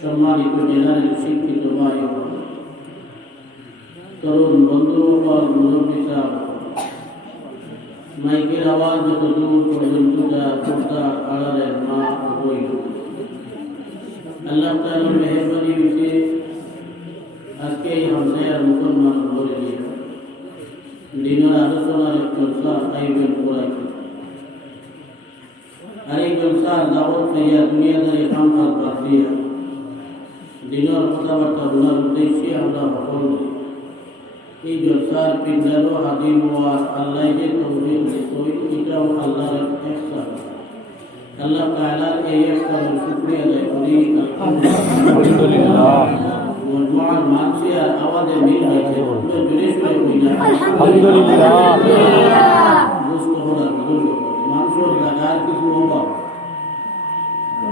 সম্মানিত জেলার শিক্ষিত ভাই তরুণ বন্ধু মুরব্বীরা মাইকের আওয়াজ যত দূর পর্যন্ত পর্দার আড়ালের মা বই আল্লাহ তাআলার মেহেরবানি হয়েছে আজকে এই হামসায়ার মুসলমান বলে দিয়ে দিনের আলোচনার এক জলসা আয়োজন করেছে আর এই জলসার দাওয়াত খাইয়া দুনিয়াদারি কামকাজ বাদ দিয়া দিনের কথাবার্তা বলার উদ্দেশ্যে আমরা সফল হই এই জলসার পিন্ডারও হাদিম হওয়ার আল্লাহ যে তৌফিক দিতেই এটাও আল্লাহর ইহসান আল্লাহ তাআলার এই ইহসানের শুকরিয়া আদায় করি আলহামদুলিল্লাহ মজমুআর মানসিয়ার আওয়াজে মিল হয়েছে জোরে সুরে কইলা আলহামদুলিল্লাহ দুষ্ট হওয়ার বুজুর্গ মানুষের জায়গার কিছু অভাব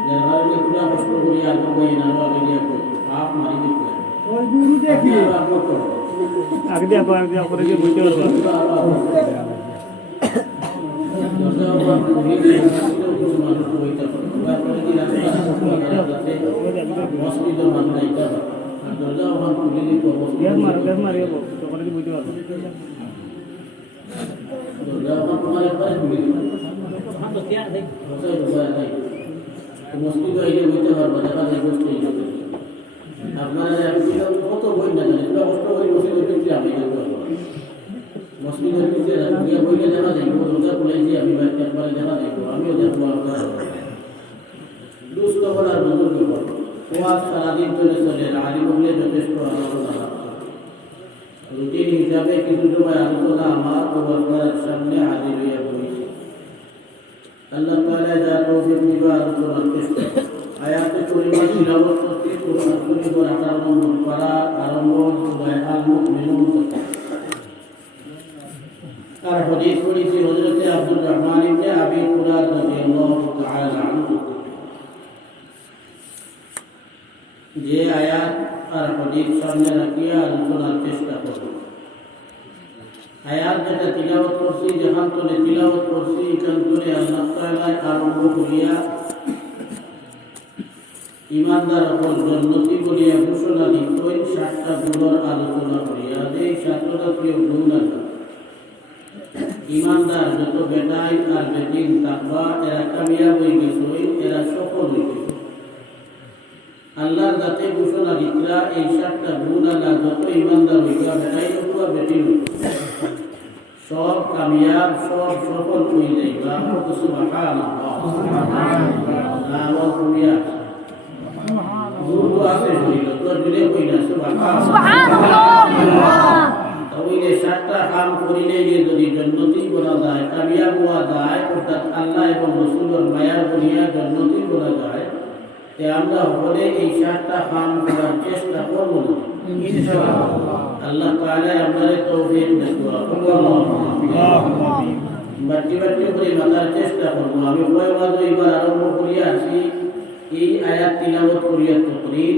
যার কারণে পুরা কষ্ট করি আর কই না আগে দিয়া আপ মারি দিতে ওই গুরু দেখি আগে দিয়া করে যে বইতে হবে মসজিদ আইলে বইতে পারবো দেখা যায় গোষ্ঠী আপনারা কত বই না জানেন কষ্ট করে মসজিদের পিছিয়ে আমি মসজিদের পিছিয়ে বইলে দেখা যায় রোজা খুলেছি আমি একবারে দেখা দেখবো আমিও দেখবো আপনার দুষ্ট করার বুজুর্গ ওয়াজ সারাদিন ধরে চলে আলী বললে যথেষ্ট আলোচনা রুটিন হিসাবে কিছু সময় আলোচনা আমার ও আপনার সামনে হাজির হইয়া বলেছে আল্লাহ তাআলা যা তৌফিক দিবা আলোচনার চেষ্টা আয়াতে করিমা তিলাওয়াত করতে কোরআন শরীফ 18 নম্বর পারা আরম্ভ সূরা আল মুমিনুন আর হাদিস পড়েছি হযরত আব্দুর রহমান ইবনে আবি কুরাদ রাদিয়াল্লাহু তাআলা আনহু যে আয়াত আর হাদিস সামনে রাখিয়া আলোচনার চেষ্টা করব আয়াত যেটা তিলাওয়াত করছি যেখান থেকে তিলাওয়াত করছি এখান থেকে আল্লাহ তাআলা আরম্ভ করিয়া ইমানদার অপর জন্নতি বলিয়া ঘোষণা দিতেই 7টা গুণের আলোচনা করিয়া যে 7টা প্রিয় গুণ আছে ইমানদার যত বেটাই আর বেটিন তাকওয়া এরা কামিয়াব হয়ে গেছে এরা সফল হয়েছে আল্লাহর যাতে ঘোষণা দিতরা এই 7টা গুণ আল্লাহ যত ইমানদার হইয়া বেটাই অথবা বেটিন সব কামিয়াব সব সফল হয়ে যাইবা সুবহানাল্লাহ আল্লাহ কুমিয়া গুরু আছে হইল তো দিলে কইনা সুবহানাল্লাহ তাহলে যে 7টা কাম করিলে গিয়ে যদি জন্নতি বলা যায়, কামিয়াব হওয়া যায়, অর্থাৎ আল্লাহ এবং রসুলের মায়ার বনিয়া জন্নতি বলা যায়, তে আমরা হলে এই 7টা কাম করার চেষ্টা করব না ইনশাআল্লাহ। আল্লাহ তাআলা আমাদের তৌফিক দেন। বাড়তি বাড়তি করে মাতার চেষ্টা করব। আমি কয়েকবার এবার আরম্ভ করিয়া আছি এই আয়াত তিলাওয়াত করিয়া তকরির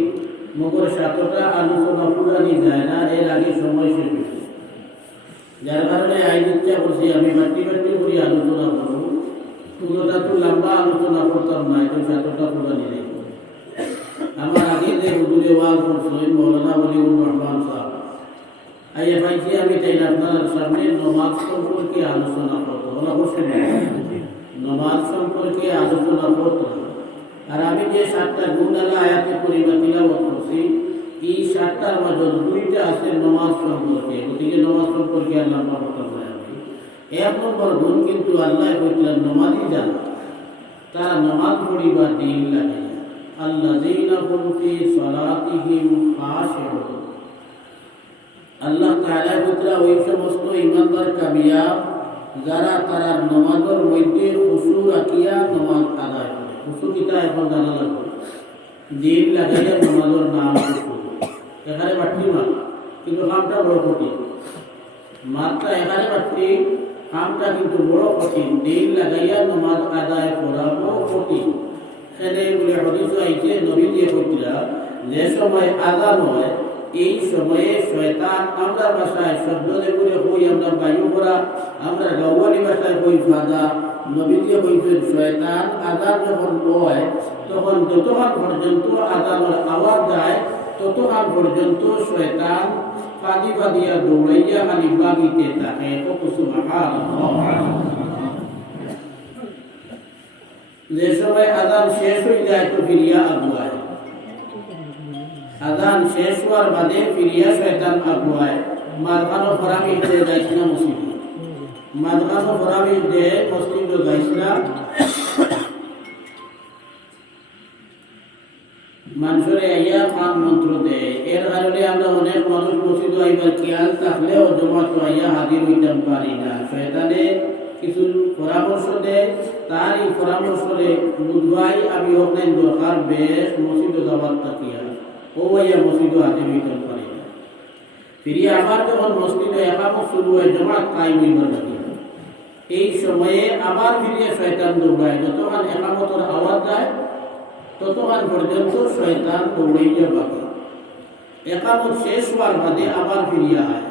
মগর 7টা আলোচনা পুরানি যায় না, এর আগে সময় শেষ হয়েছে, যার কারণে আইন ইচ্ছা করছি আমি বাড়তি বাড়তি করে আলোচনা করব। পুরোটা তো লম্বা আলোচনা করতাম না, এখন 7টা পুরানি নেই। আমার আগে যে হুজুরে ওয়াজ করছিলেন মৌলানা ওলিউর রহমান সাহেব, আইয়া পাইছি আমি তাই আপনার সামনে নমাজ সম্পর্কে আলোচনা করবো। অবশ্যই নমাজ সম্পর্কে আলোচনা করতাম। আর আমি যে 7টা গুণালা আয়াতে পরিবার তিলাওয়াত করছি, এই 7টার মাঝে 2টা আছে নমাজ সম্পর্কে। গতিকে নমাজ সম্পর্কে আল্লাহ করতাম না। আমি 1 নম্বর গুণ কিন্তু আল্লাহ বললেন নমাজই জানা, তারা নমাজ পড়িবার দিন লাগে। আল্লাযীনা হুম ফী সালাতিহিম খাশিউন। আল্লাহ তাআলা বলতে ওই সমস্ত ইমানদার কামিয়াব যারা তারা নামাজের মধ্যে খুশু রাখিয়া নামাজ আদায় করে। খুশু কিটা এখন জানা লাগবে, দিন লাগাইয়া নামাজের নাম খুশু। এখানে বাট্টি মার, কিন্তু কামটা বড় কঠিন। মাত্রা এখানে বাট্টি, কামটা কিন্তু বড় কঠিন। দিন লাগাইয়া নামাজ আদায় করাও কঠিন। সেটাই বলে হাদিস আইছে, নবী দিয়ে কইরা যে সময় আযান হয় এই সময়ে শয়তান, আমরা ভাষায় শব্দ করে কই আমরা বায়ু করা, আমরা গাওয়ালি ভাষায় কই ফাদা, নবীকে কইছেন শয়তান আযান যখন হয় তখন যতক্ষণ পর্যন্ত আযানের আওয়াজ যায় ততক্ষণ পর্যন্ত শয়তান ফাদি ফাদিয়া দৌড়াইয়া খালি বাগিতে থাকে। কত সুবহানাল্লাহ। যে সময় আযান শেষ হয়ে যায় তো ফিরিয়া আগুয়ায়, আযান শেষ হওয়ার বাদে ফিরিয়া শয়তান আগুয়ায়। মাঝখানো ফরামি দিয়ে যাইছ না মসজিদে, মাঝখানো ফরামি দিয়ে মসজিদে যাইছ না, মানুষের আইয়া খান মন্ত্র দেয়। এর কারণে আমরা অনেক মানুষ মসজিদে আইবার খেয়াল থাকলেও জমাত আইয়া হাজির হইতে পারি না। শয়তানে কিছু পরামর্শ দেয়, তার এই পরামর্শে বুধবাই আমি ওখানে দরকার বেশ মসজিদে যাবার তাকিয়া ও ভাইয়া মসজিদে হাজির হইতে পারি না। ফিরিয়ে আবার যখন মসজিদে একামত শুরু হয় জমাত টাইম হইবার লাগে, এই সময়ে আবার ফিরিয়ে শয়তান দৌড়ায়। যতক্ষণ একামতের আওয়াজ যায় ততক্ষণ পর্যন্ত শয়তান দৌড়াইয়া বাকি। একামত শেষ হওয়ার বাদে আবার ফিরিয়া হয়।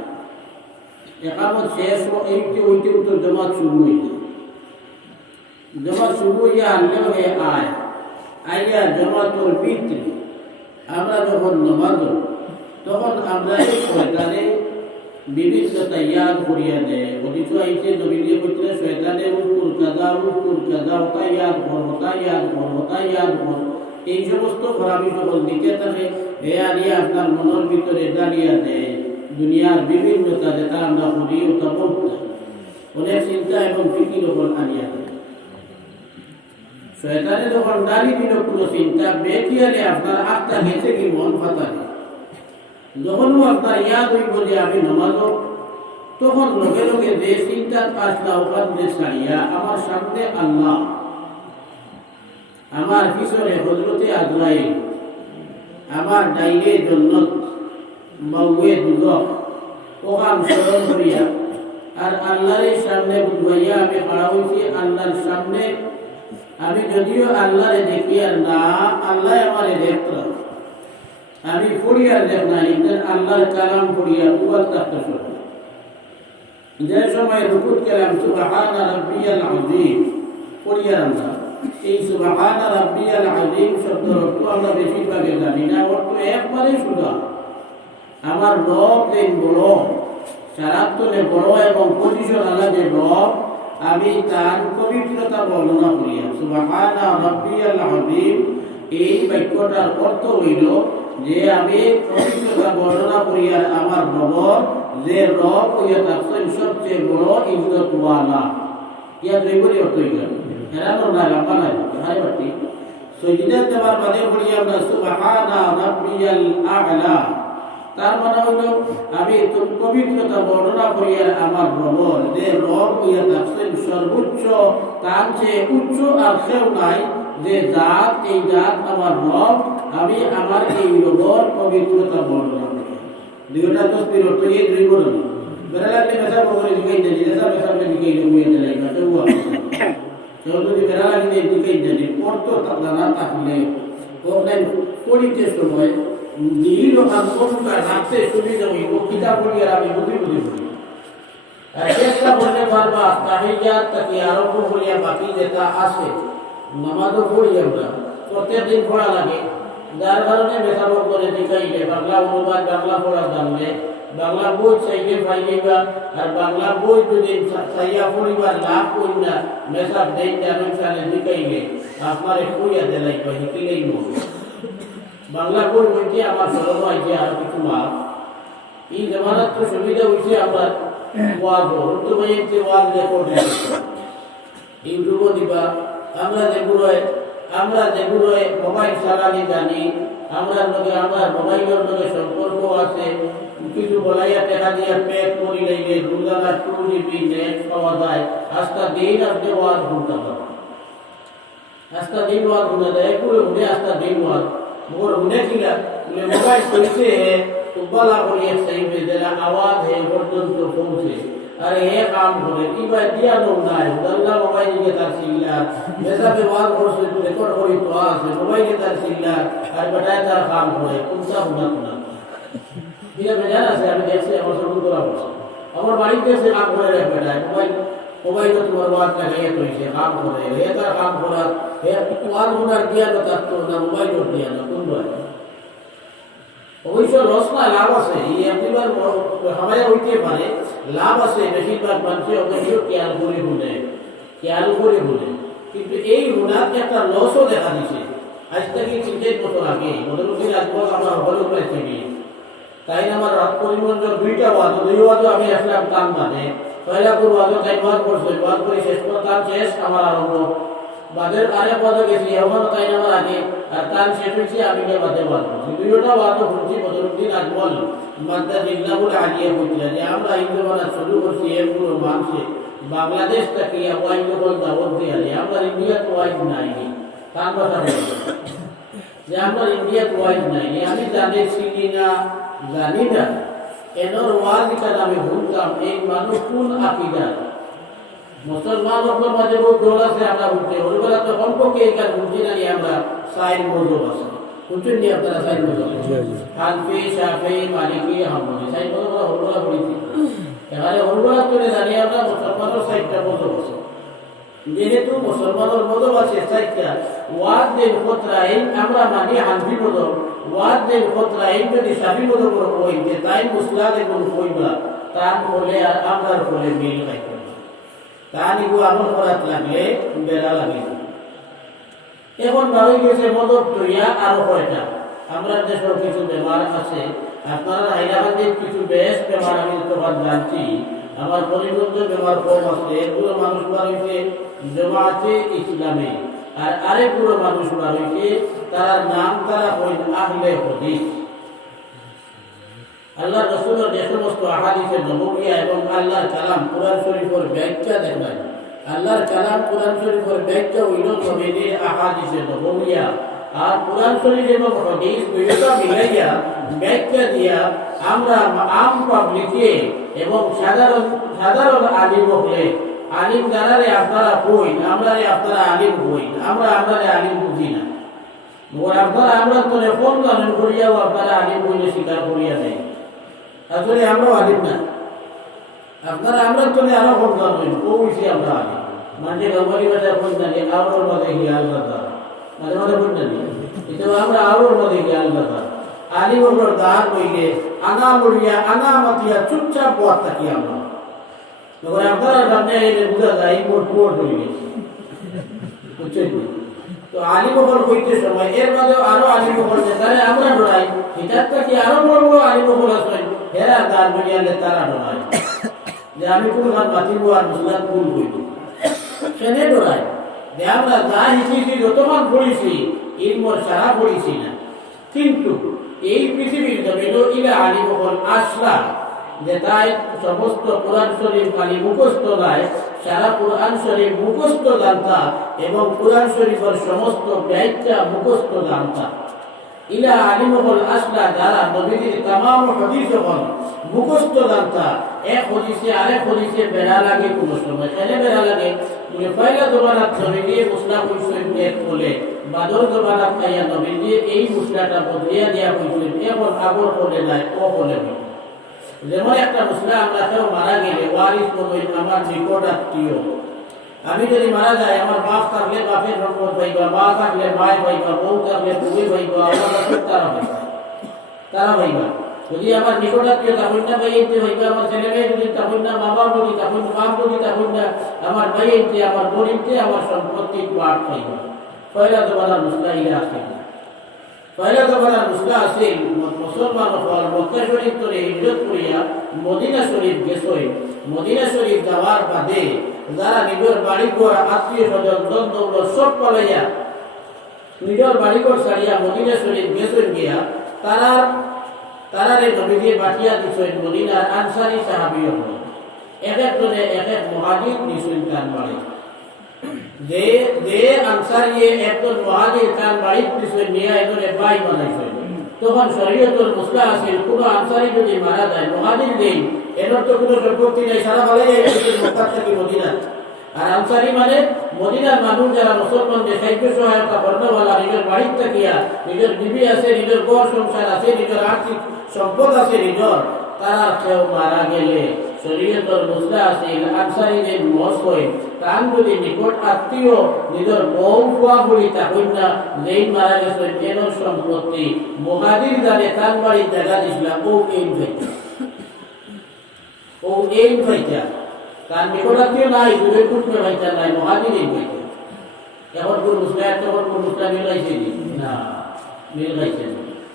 একামত শেষ হইতে হইতে তো জমাত শুরু হইতে, জমাত শুরু হইয়া আনলেও আয় আইয়া জমাতর ভিতরে আমরা যখন নামাজ তখন আমরা এই শয়তানে বিভিন্নতা ইয়াদ করিয়া দেয়। অথচ আইছে নবী দিয়ে বলতে শয়তানে উৎকুর কাদা হতা ইয়াদ কর, হতা ইয়াদ কর, হতা ইয়াদ কর, এই সমস্ত খরাবি সকল দিতে থাকে। এ আনিয়া আপনার মনের ভিতরে দাঁড়িয়ে দেয় দুনিয়ার বিভিন্নতা যেটা আমরা করি ওটা বলতে অনেক চিন্তা এবং ফিকির ওপর আনিয়া দেয়। শয়তানে যখন দাঁড়িয়ে দিল কোনো চিন্তা বেটিয়ালে আপনার আত্মা গেছে কি মন ফাতালে, যখনও আপনার ইয়াদ হইব যে আমি নামাজও, তখন লগে লগে যে চিন্তা আসলা ওখান যে ছাড়িয়া আমার সামনে আল্লাহ, আমার পিছনে হযরতে আজরাইল, আমার ডাইনে জান্নাত বাউয়ে দুজখ ওখান স্মরণ করিয়া আর আল্লাহর সামনে বুঝাইয়া আমি খাড়া হইছি। আল্লাহর সামনে আমি যদিও আল্লাহরে দেখি আর না, আল্লাহ আমারে দেখতাম, আমি পড়িয়ার দেখ না, আল্লাহর কালাম পড়িয়া উবার থাকতে শুনি। যে সময় রুকুত কালাম সুবহানা রাব্বিয়াল আযীম পড়িয়ার আমরা এই সুবহানা রাব্বিয়াল আযীম শব্দের অর্থ আমরা বেশিরভাগে জানি না। অর্থ একবারে শুধু আমার রব যে বড়, সারাত্তনে বড় এবং পজিশন আলাদা রব, আমি তার পবিত্রতা বর্ণনা করিয়া সুবহানা রাব্বিয়াল আযীম। এই বাক্যটার অর্থ হইল যে আমি পবিত্রতা বর্ণনা করিয়া আমার রব, যে রব হইয়া থাকছেন সবচেয়ে বড় ইজ্জতওয়ালা। ইয়া দুইবারই অর্থ হইল এরানো না লম্বা নাই হাই বাটি সজিদা দেওয়ার বাদে পড়িয়া আমরা সুবহানা রাব্বিয়াল আ'লা, তার মানে হইল আমি পবিত্রতা বর্ণনা করি আমার ভ্রমণ যে রব হইয়া থাকছেন সর্বোচ্চ, তার চেয়ে উচ্চ আর কেউ নাই, যে জাত এই জাত আমার রব, আমি আমার এই রবর পবিত্রতা বর্ণনা করি। দুইটা তো স্পিরত এই দুই বলুন বেলা লাগলে মেসা বলে দিকেই জানি মেসা মেসা দিকেই লুকিয়ে দিলাই না তো কেউ যদি বেলা লাগলে দিকেই জানি পড়তো জানা থাকলে ওখানে পড়িতে সময় দিল আর কোনটা রাখতে সুবিধা হইব কিতাব পড়ি আর আমি বুঝি পড়ি আর চেষ্টা করতে পারবা তাহিয়াত থেকে আরম্ভ করিয়া বাকি যেটা আছে নামাজও পড়ি আমরা প্রত্যেকদিন পড়া লাগে, যার কারণে মেসাবক করে দিকাইলে বাংলা অনুবাদ বাংলা পড়া জানলে বাংলা বই চাইলে পাইলেবা, আর বাংলা বই যদি চাইয়া পড়িবার লাভ করি না মেসাব দেন জানেন সালে দিকাইলে আপনার কইয়া দেলাই পাই হিকিলেই মন বাংলা বই বইতে আমার সরল হয়েছে আর কিছু মাপ এই জামানার তো সুবিধা হয়েছে আমরা ওয়াজ উর্দু ভাইতে ওয়াজ রেকর্ড ইউটিউবও দিবা, আমরা যেগুলো মোবাইল চালানি জানি, আমরা মোবাইলের লগে সম্পর্ক আছে, কিছু বলাইয়া টাকা দিয়া পেট করি লাইলে রোজানা 2 GB নেট পাওয়া যায়, আজকা দিন আপনি ওয়াজ শুনতে পারেন, আজকা দিন ওয়াজ শুনে যায় পুরো উঠে আজকা দিন ওয়াজ মোর উঠে কিনা মোবাইল কইছে উবালা করিয়ে সেই বেদলা আওয়াজ হে পর্যন্ত পৌঁছে আর এ কাম করে ইবা দিয়া লোক নাই আল্লাহ মোবাইল নিয়ে তার সিল্লা মেসাবে ওয়াজ করছে তো রেকর্ড করি তো আছে মোবাইলে তার সিল্লা আর বেটায় তার কাম করে কোনটা হুনাত না বিনা বেজার আছে। আমি দেখছি আমার সব করা বলছে আমার বাড়িতে সে কাম করে রে বেটায় মোবাইল তো তোমার ওয়াজ লাগাইয়া কইছে কাম করে হে তার কাম করা হে ওয়াজ হুনার দিয়া না তার তো না মোবাইল দিয়া না কোন ভাই অবশ্য রসনা লাভ আছে, এই একবার হামায়া হইতে পারে লাভ আছে, বেশিরভাগ মানুষের অবশ্য খেয়াল করে বলে কিন্তু এই হুনার একটা লসও দেখা দিছে। আজ থেকে 3 বছর আগে মধ্যবর্তী রাজপথ আমার হল পেয়েছি তাই আমার রাত পরিমঞ্জর 2টা ওয়াজ, 2 ওয়াজও আমি আসলাম টান মানে পয়লাপুর ওয়াজও তাই ওয়াজ করছে, ওয়াজ করে শেষ করতাম শেষ আমার আরম্ভ বাদের আরেক ওয়াজও গেছি এমন তাই আমার আগে আর তার শেষ হয়েছে আমি বাদে ওয়াজ করছি, 2টা ওয়াজও শুনছি মধ্যবর্তী রাজপথ মাদ্দা জিল্লাগুলো আগিয়ে বলছিলেন যে আমরা ইন্দোবানা শুরু করছি এগুলো মানুষে বাংলাদেশ থেকে ওয়াইন লোকাল দাবত দিয়ে আমরা ইন্ডিয়াত ওয়াইন নাইনি তার কথা যে আমরা ইন্ডিয়াত ওয়াইন নাইনি আমি জানি চিনি না জানি না এনর ওয়াজিকা নামে ভুলতাম এই মানুষ কোন আকিদার মুসলমানদের মাঝে বহু দল আছে আমরা উঠতে ওইবেলা তো কমপক্ষে এই কাজ বুঝি না আমরা সাইন মজব আছে বুঝছেন নি আপনারা সাইন মজব হানফি শাফি মালিকি হাম্বলি সাইন মজব ওগুলা বলেছি এখানে ওগুলা তো জানি আমরা মুসলমানের সাইডটা মজব আছে যেহেতু মুসলমানের মজব আছে সাইডটা ওয়াদ দেন খতরাইন আমরা মানি হানফি মজব ওয়াদ দেন খতরাইন যদি শাফি মজব ওই যে তাই মুসলাদে কোন কইবা তার বলে আর আমরার বলে মিল হয় তানি গো আমল করাত লাগলে বেলা লাগে। এখন বাড়ি গেছে মদত তৈয়া আরো কয়টা আমরা দেশের কিছু বেমার আছে, আপনারা হাইলাকান্দির কিছু বেশ বেমার আমি তোমার জানছি, আমার পরিবর্ত বেমার কম আছে, এগুলো মানুষ বাড়িতে জামাতে ইসলামে আর আরেকগুলো মানুষ বাড়িতে তারা নাম তারা হইল আহলে হাদিস। আল্লাহ রাসূলের যে সমস্ত আহাদিসে নববিয়া এবং আল্লাহর কালাম কোরআন শরীফের ব্যাখ্যা দেখবেন, আল্লাহর কালাম কোরআন শরীফের ব্যাখ্যা হইল নবীর আহাদিসে নববিয়া আর কোরআন শরীফ এবং হাদিস দুইটা মিলাইয়া ব্যাখ্যা দিয়া আমরা আম পাবলিকে এবং সাধারণ আলিম হলে আলিম যারারে আপনারা কই আমরারে আপনারা আলিম হই আমরারে আলিম বুঝি না আপনারা আমরা তো কোন জানেন করিয়াও আপনারা আলিম হইলে স্বীকার করিয়া দেয় আসলে আমরাও আলিম না, আপনারা আমরা তো আরো কম জানেন ও বেশি আমরা আলিম মানে গঙ্গালি বাজার কোন জানি আওয়ার মধ্যে গিয়ে আলাদা মাঝে মাঝে কোন জানি এটা আমরা আওয়ার মধ্যে গিয়ে আলাদা আলিম ওর দাঁত হইলে আনা মরিয়া আনা মাতিয়া চুপচাপ বসে থাকি আমরা তখন আপনারা সামনে এলে বুঝা যায় মোট হয়ে গেছে বুঝছেন। তো আলিম ওপর হইতে সময় এর মাঝে আরো আলিম ওপর যেখানে আমরা ডরাই এটার কি আরো বড় বড় আলিম ওপর আসবেন হেরা দান মিলিয়ালে তারা ডরাই যে আমি কোন গান বাতিব আর মুসলাম ভুল হইব সেনে ডরাই যে আমরা যা হিসেবে যতক্ষণ পড়েছি ইলমর সারা পড়েছি না, কিন্তু এই পৃথিবীর জমিনো ইলা আলিমুল আসলা যে তাই সমস্ত কোরআন শরীফ খালি মুখস্থ নয়, সারা কোরআন শরীফ মুখস্থ জানতা এবং কোরআন শরীফের সমস্ত ব্যাখ্যা মুখস্থ জানতা। ইলা আলিমুল আসলা যারা নবীর तमाम হাদিস হল মুখস্থ জানতা, এক হাদিসে আরেক হাদিসে বেড়া লাগে কোন সময় এনে বেড়া লাগে বলে পয়লা জমানাত নবী দিয়ে মুসলা কইছেন এক বলে বাদর জমানাত আয়া নবী দিয়ে এই মুসলাটা বদলিয়া দেয়া কইছেন এখন আগর বলে যায় ও বলে যেমন একটা মুসলা আমরা কেউ মারা গেলে ওয়ারিস বলবেন আমার নিকট আত্মীয়, আমি যদি মারা যাই আমার বাপ থাকলে বাপের রকম পাইবা, মা থাকলে মায় পাইবা, বউ থাকলে বউই পাইবা, আমার সব তারা পাইবা। যদি আমার নিকট আত্মীয় তখন না ভাই এনতে হইবা, আমার ছেলে মেয়ে যদি তখন না মা বাপ যদি তখন বাপ যদি তখন না আমার ভাই এনতে আমার গরিবতে আমার সম্পত্তি পাঠ পাইবা। পয়লা জমানার মুসলা ইলা আসে, পয়লা জমানার মুসলা আছে মুসলমান হল মক্কা শরীফ করে হিজরত করিয়া মদিনা শরীফ গেছই। মদিনা শরীফ যাওয়ার বাদে যারা নিজের বাড়ি ঘর আত্মীয় স্বজন দল দৌলত সব পালাইয়া নিজের বাড়ি ঘর ছাড়িয়া মদিনা শরীফ গেছেন গিয়া তারারে নবী দিয়ে বাটিয়া দিছেন মদিনার আনসারী সাহাবী হল। এক একজনে এক এক মুহাজির দিছেন তার বাড়ি, যে আনসারী একজন মুহাজির তার বাড়ি দিছেন নিয়ে একজনে বাই বানাইছেন। তখন শরীয়তের মুসলা আছে কোনো আনসারী যদি মারা যায় মুহাজির দেই এর তো কোনো সম্পত্তি নেই, সারা ভালো মক্কা থেকে মদিনা। আর আনসারী মানে মদিনার মানুষ যারা মুসলমানদের সাহিত্য সহায়তা বর্ণওয়ালা নিজের বাড়ির থাকিয়া নিজের বিবি আছে, নিজের ঘর সংসার আছে, নিজের আর্থিক সম্পদ আছে নিজের, তারা কেউ মারা গেলে শরীয়তের মুসলা আছে আনসারীদের মস হয় তান যদি নিকট আত্মীয় নিজের বউ ফুয়া বলি তখন না যেই মারা গেছে কেন সম্পত্তি মুহাজির জানে তার বাড়ির জায়গা দিছিলাম ও এই ভাইটা তার নিকটাত্মীয় নাই, দূরের কুটুমে ভাইটা নাই, মুহাজির এই ভাইটা। এখন কোন মুসলিম তখন কোন মুসলিম মিলাইছে না, মিল গাইছে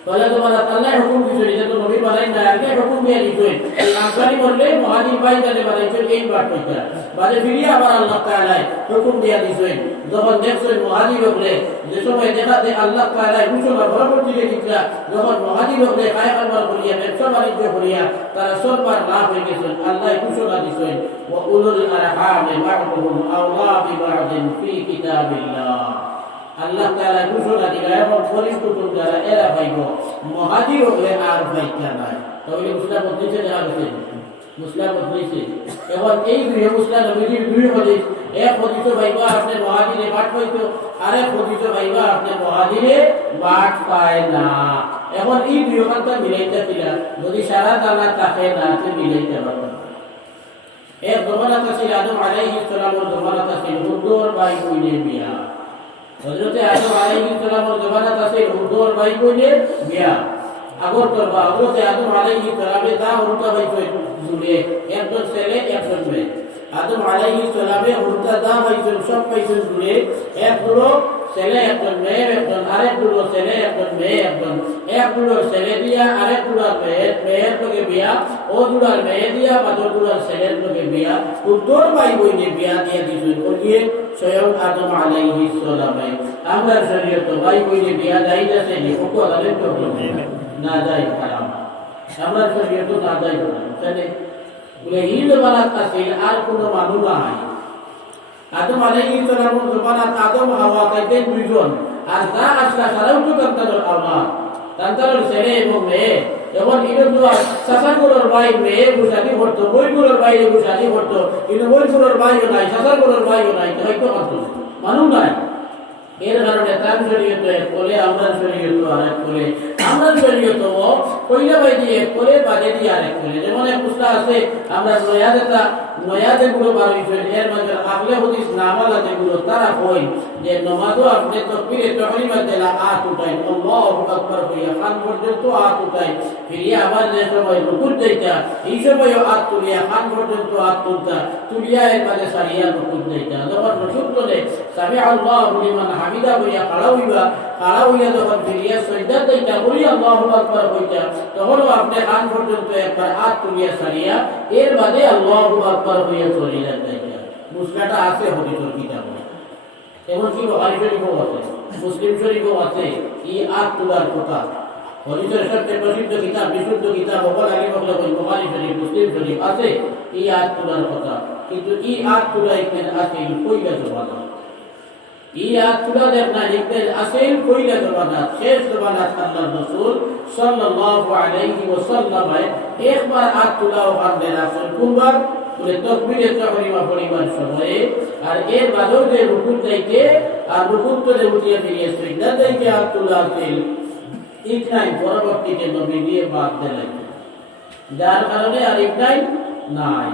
তাহলে তোমার আল্লাহ হুকুম দিছেন, এটা তো নবী বানাই না, আগে হুকুম দিয়ে দিছেন আনসারী বললে মুহাজির ভাই জানে বানাইছেন এই বাট ভাইটা বাদে ফিরিয়ে আবার আল্লাহ তাআলা হুকুম দিয়ে দিছেন। যখন দেখছেন মুহাজির হলে যে সময় দেখাতে আল্লাহ তাআলা ঘোষণা বরাবর দিয়ে দিচ্ছা, যখন মুহাজির হলে খায় খাবার করিয়া ব্যবসা বাণিজ্য করিয়া তারা সরবার না হয়ে গেছেন, আল্লাহ ঘোষণা দিছেন ওয়া উলুল আরহামি বা'দুহুম আওলা বিবা'দিন ফি কিতাবিল্লাহ। আল্লাহ তাআলা ঘোষণা দিলেন এখন ফরিদ কুতুব যারা এরা পাইব মুহাজির হলে আর পাইতা নাই। তবে মুসলিম বলতেছে না আছে মুসলিম বলতেছে এখন এই দুই মুসলিম নবীর দুই হাদিস, এক হাদিসে পাইবা আপনি মুহাজিরে বাট পাইতো, আরেক হাদিসে পাইবা আপনি মুহাজিরে বাট পায় না। এখন এই দুই কথা মিলাইতে দিলা যদি সারা জানা থাকে না তে মিলাইতে পারবে। এক জমানাত ছিল আদম আলাইহিস সালামের জমানাত ছিল হুদুর ভাই কইলে বিয়া, হযরতে আদম আলাইহিস সালামের জমানাত আছে হুদুর ভাই কইলে বিয়া। আগর করবা হযরতে আদম আলাইহিস সালামে দা হুরতা ভাই কই জুড়ে একজন ছেলে একজন মেয়ে। আদম আলাইহিস সালামে হুরতা দা ভাই সব পাইছেন জুড়ে, এক হলো ছেলে একজন মেয়ে একজন, আরেক হলো ছেলে একজন মেয়ে একজন, এক হলো ছেলে দিয়া আরেক হলো মেয়ের লগে বিয়া, ও দুলার মেয়ে দিয়া বাদর দুলার ছেলের লগে বিয়া, উত্তর ভাই বইনে বিয়া দিয়া দিছেন ওকে স্বয়ং আদম আলাইহিস সালামে। আমরা শরীয়ত ভাই বইনে বিয়া যাইতে আছে নি ওকে আলাদা করতে না যায় হারাম, আমরা শরীয়ত না যায় না তাহলে বলে ঈদ বানাত আছে আর কোনো মানুষ নাই। আদম আলাইহিস সালামের জমানাত আদম হাওয়া তাইতেন দুইজন, আর যা আসলা সারাও তো তান্তার আওলাদ তান্তার ছেলে এবং মেয়ে। যখন ঈদের দোয়া সাসাগুলোর ভাই মেয়ে গুসাদি করতো, বইগুলোর বাইরে গুসাদি করতো, কিন্তু বইগুলোর ভাইও নাই সাসাগুলোর ভাইও নাই, হয়তো মানুষ নাই। এর কারণে তার শরীয়ত এক বলে আমরা শরীয়ত আরেক বলে, আমরা শরীয়ত কইলা ভাই দিয়ে করে বাদে দিয়ে আরেক বলে। যেমন এক পুস্তা আছে আমরা নয়া যেগুলো বার হয়েছে এর মধ্যে আগলে হদিস নামালা যেগুলো তারা কই যে নমাজও আপনি তকবীরে তাহরিমা দেলা আত উঠাই আল্লাহু আকবার কইয়া খান পর্যন্ত আত উঠাই, ফিরিয়া আবার যে সময় রুকুর যাইতা এই সময়ও আত তুলিয়া খান পর্যন্ত আত তুলতা, তুলিয়া এর মাঝে সারিয়া রুকুর যাইতা। যখন রসুল বলে সামি আল্লাহু লিমান হামিদা কইয়া খাড়া হইয়া যখন ফিরিয়া সজদা যাইতা বলি আল্লাহু আকবার কইতা, তখনও আপনি খান পর্যন্ত একবার আত তুলিয়া সারিয়া এর বাদে আল্লাহু আকবার হইয়া চলিয়া যাইতা। মুসলাটা আছে হদিসের কিতাবে, এমনকি বুখারী শরীফও আছে মুসলিম শরীফও আছে এই আত তোলার কথা। হদিসের সবচেয়ে প্রসিদ্ধ কিতাব বিশুদ্ধ কিতাব ওপর আলী মখলকুল বুখারী শরীফ মুসলিম শরীফ আছে এই আয়াত তোলার কথা, কিন্তু এই আয়াত তোলা এখানে আছে কইলা জবানা, এই আয়াত তোলা দেখনা লিখতেন আসেন কইলা জবানা, শেষ জবানা আল্লাহর রাসূল সাল্লাল্লাহু আলাইহি ওয়াসাল্লাম একবার আয়াত তোলা ওখান দেন আসেন কোনবার বলে তাকবীরে তাহরিমা পড়িবার সময়ে, আর এর বাদেও যে রুকু যাইতে আর রুকু থেকে উঠিয়ে ফিরিয়ে সিজদা যাইতে আয়াত তোলা আছেন ইকরাই পরবর্তীতে নবী দিয়ে বাদ দিলেন, যার কারণে আর ইকরাই নাই।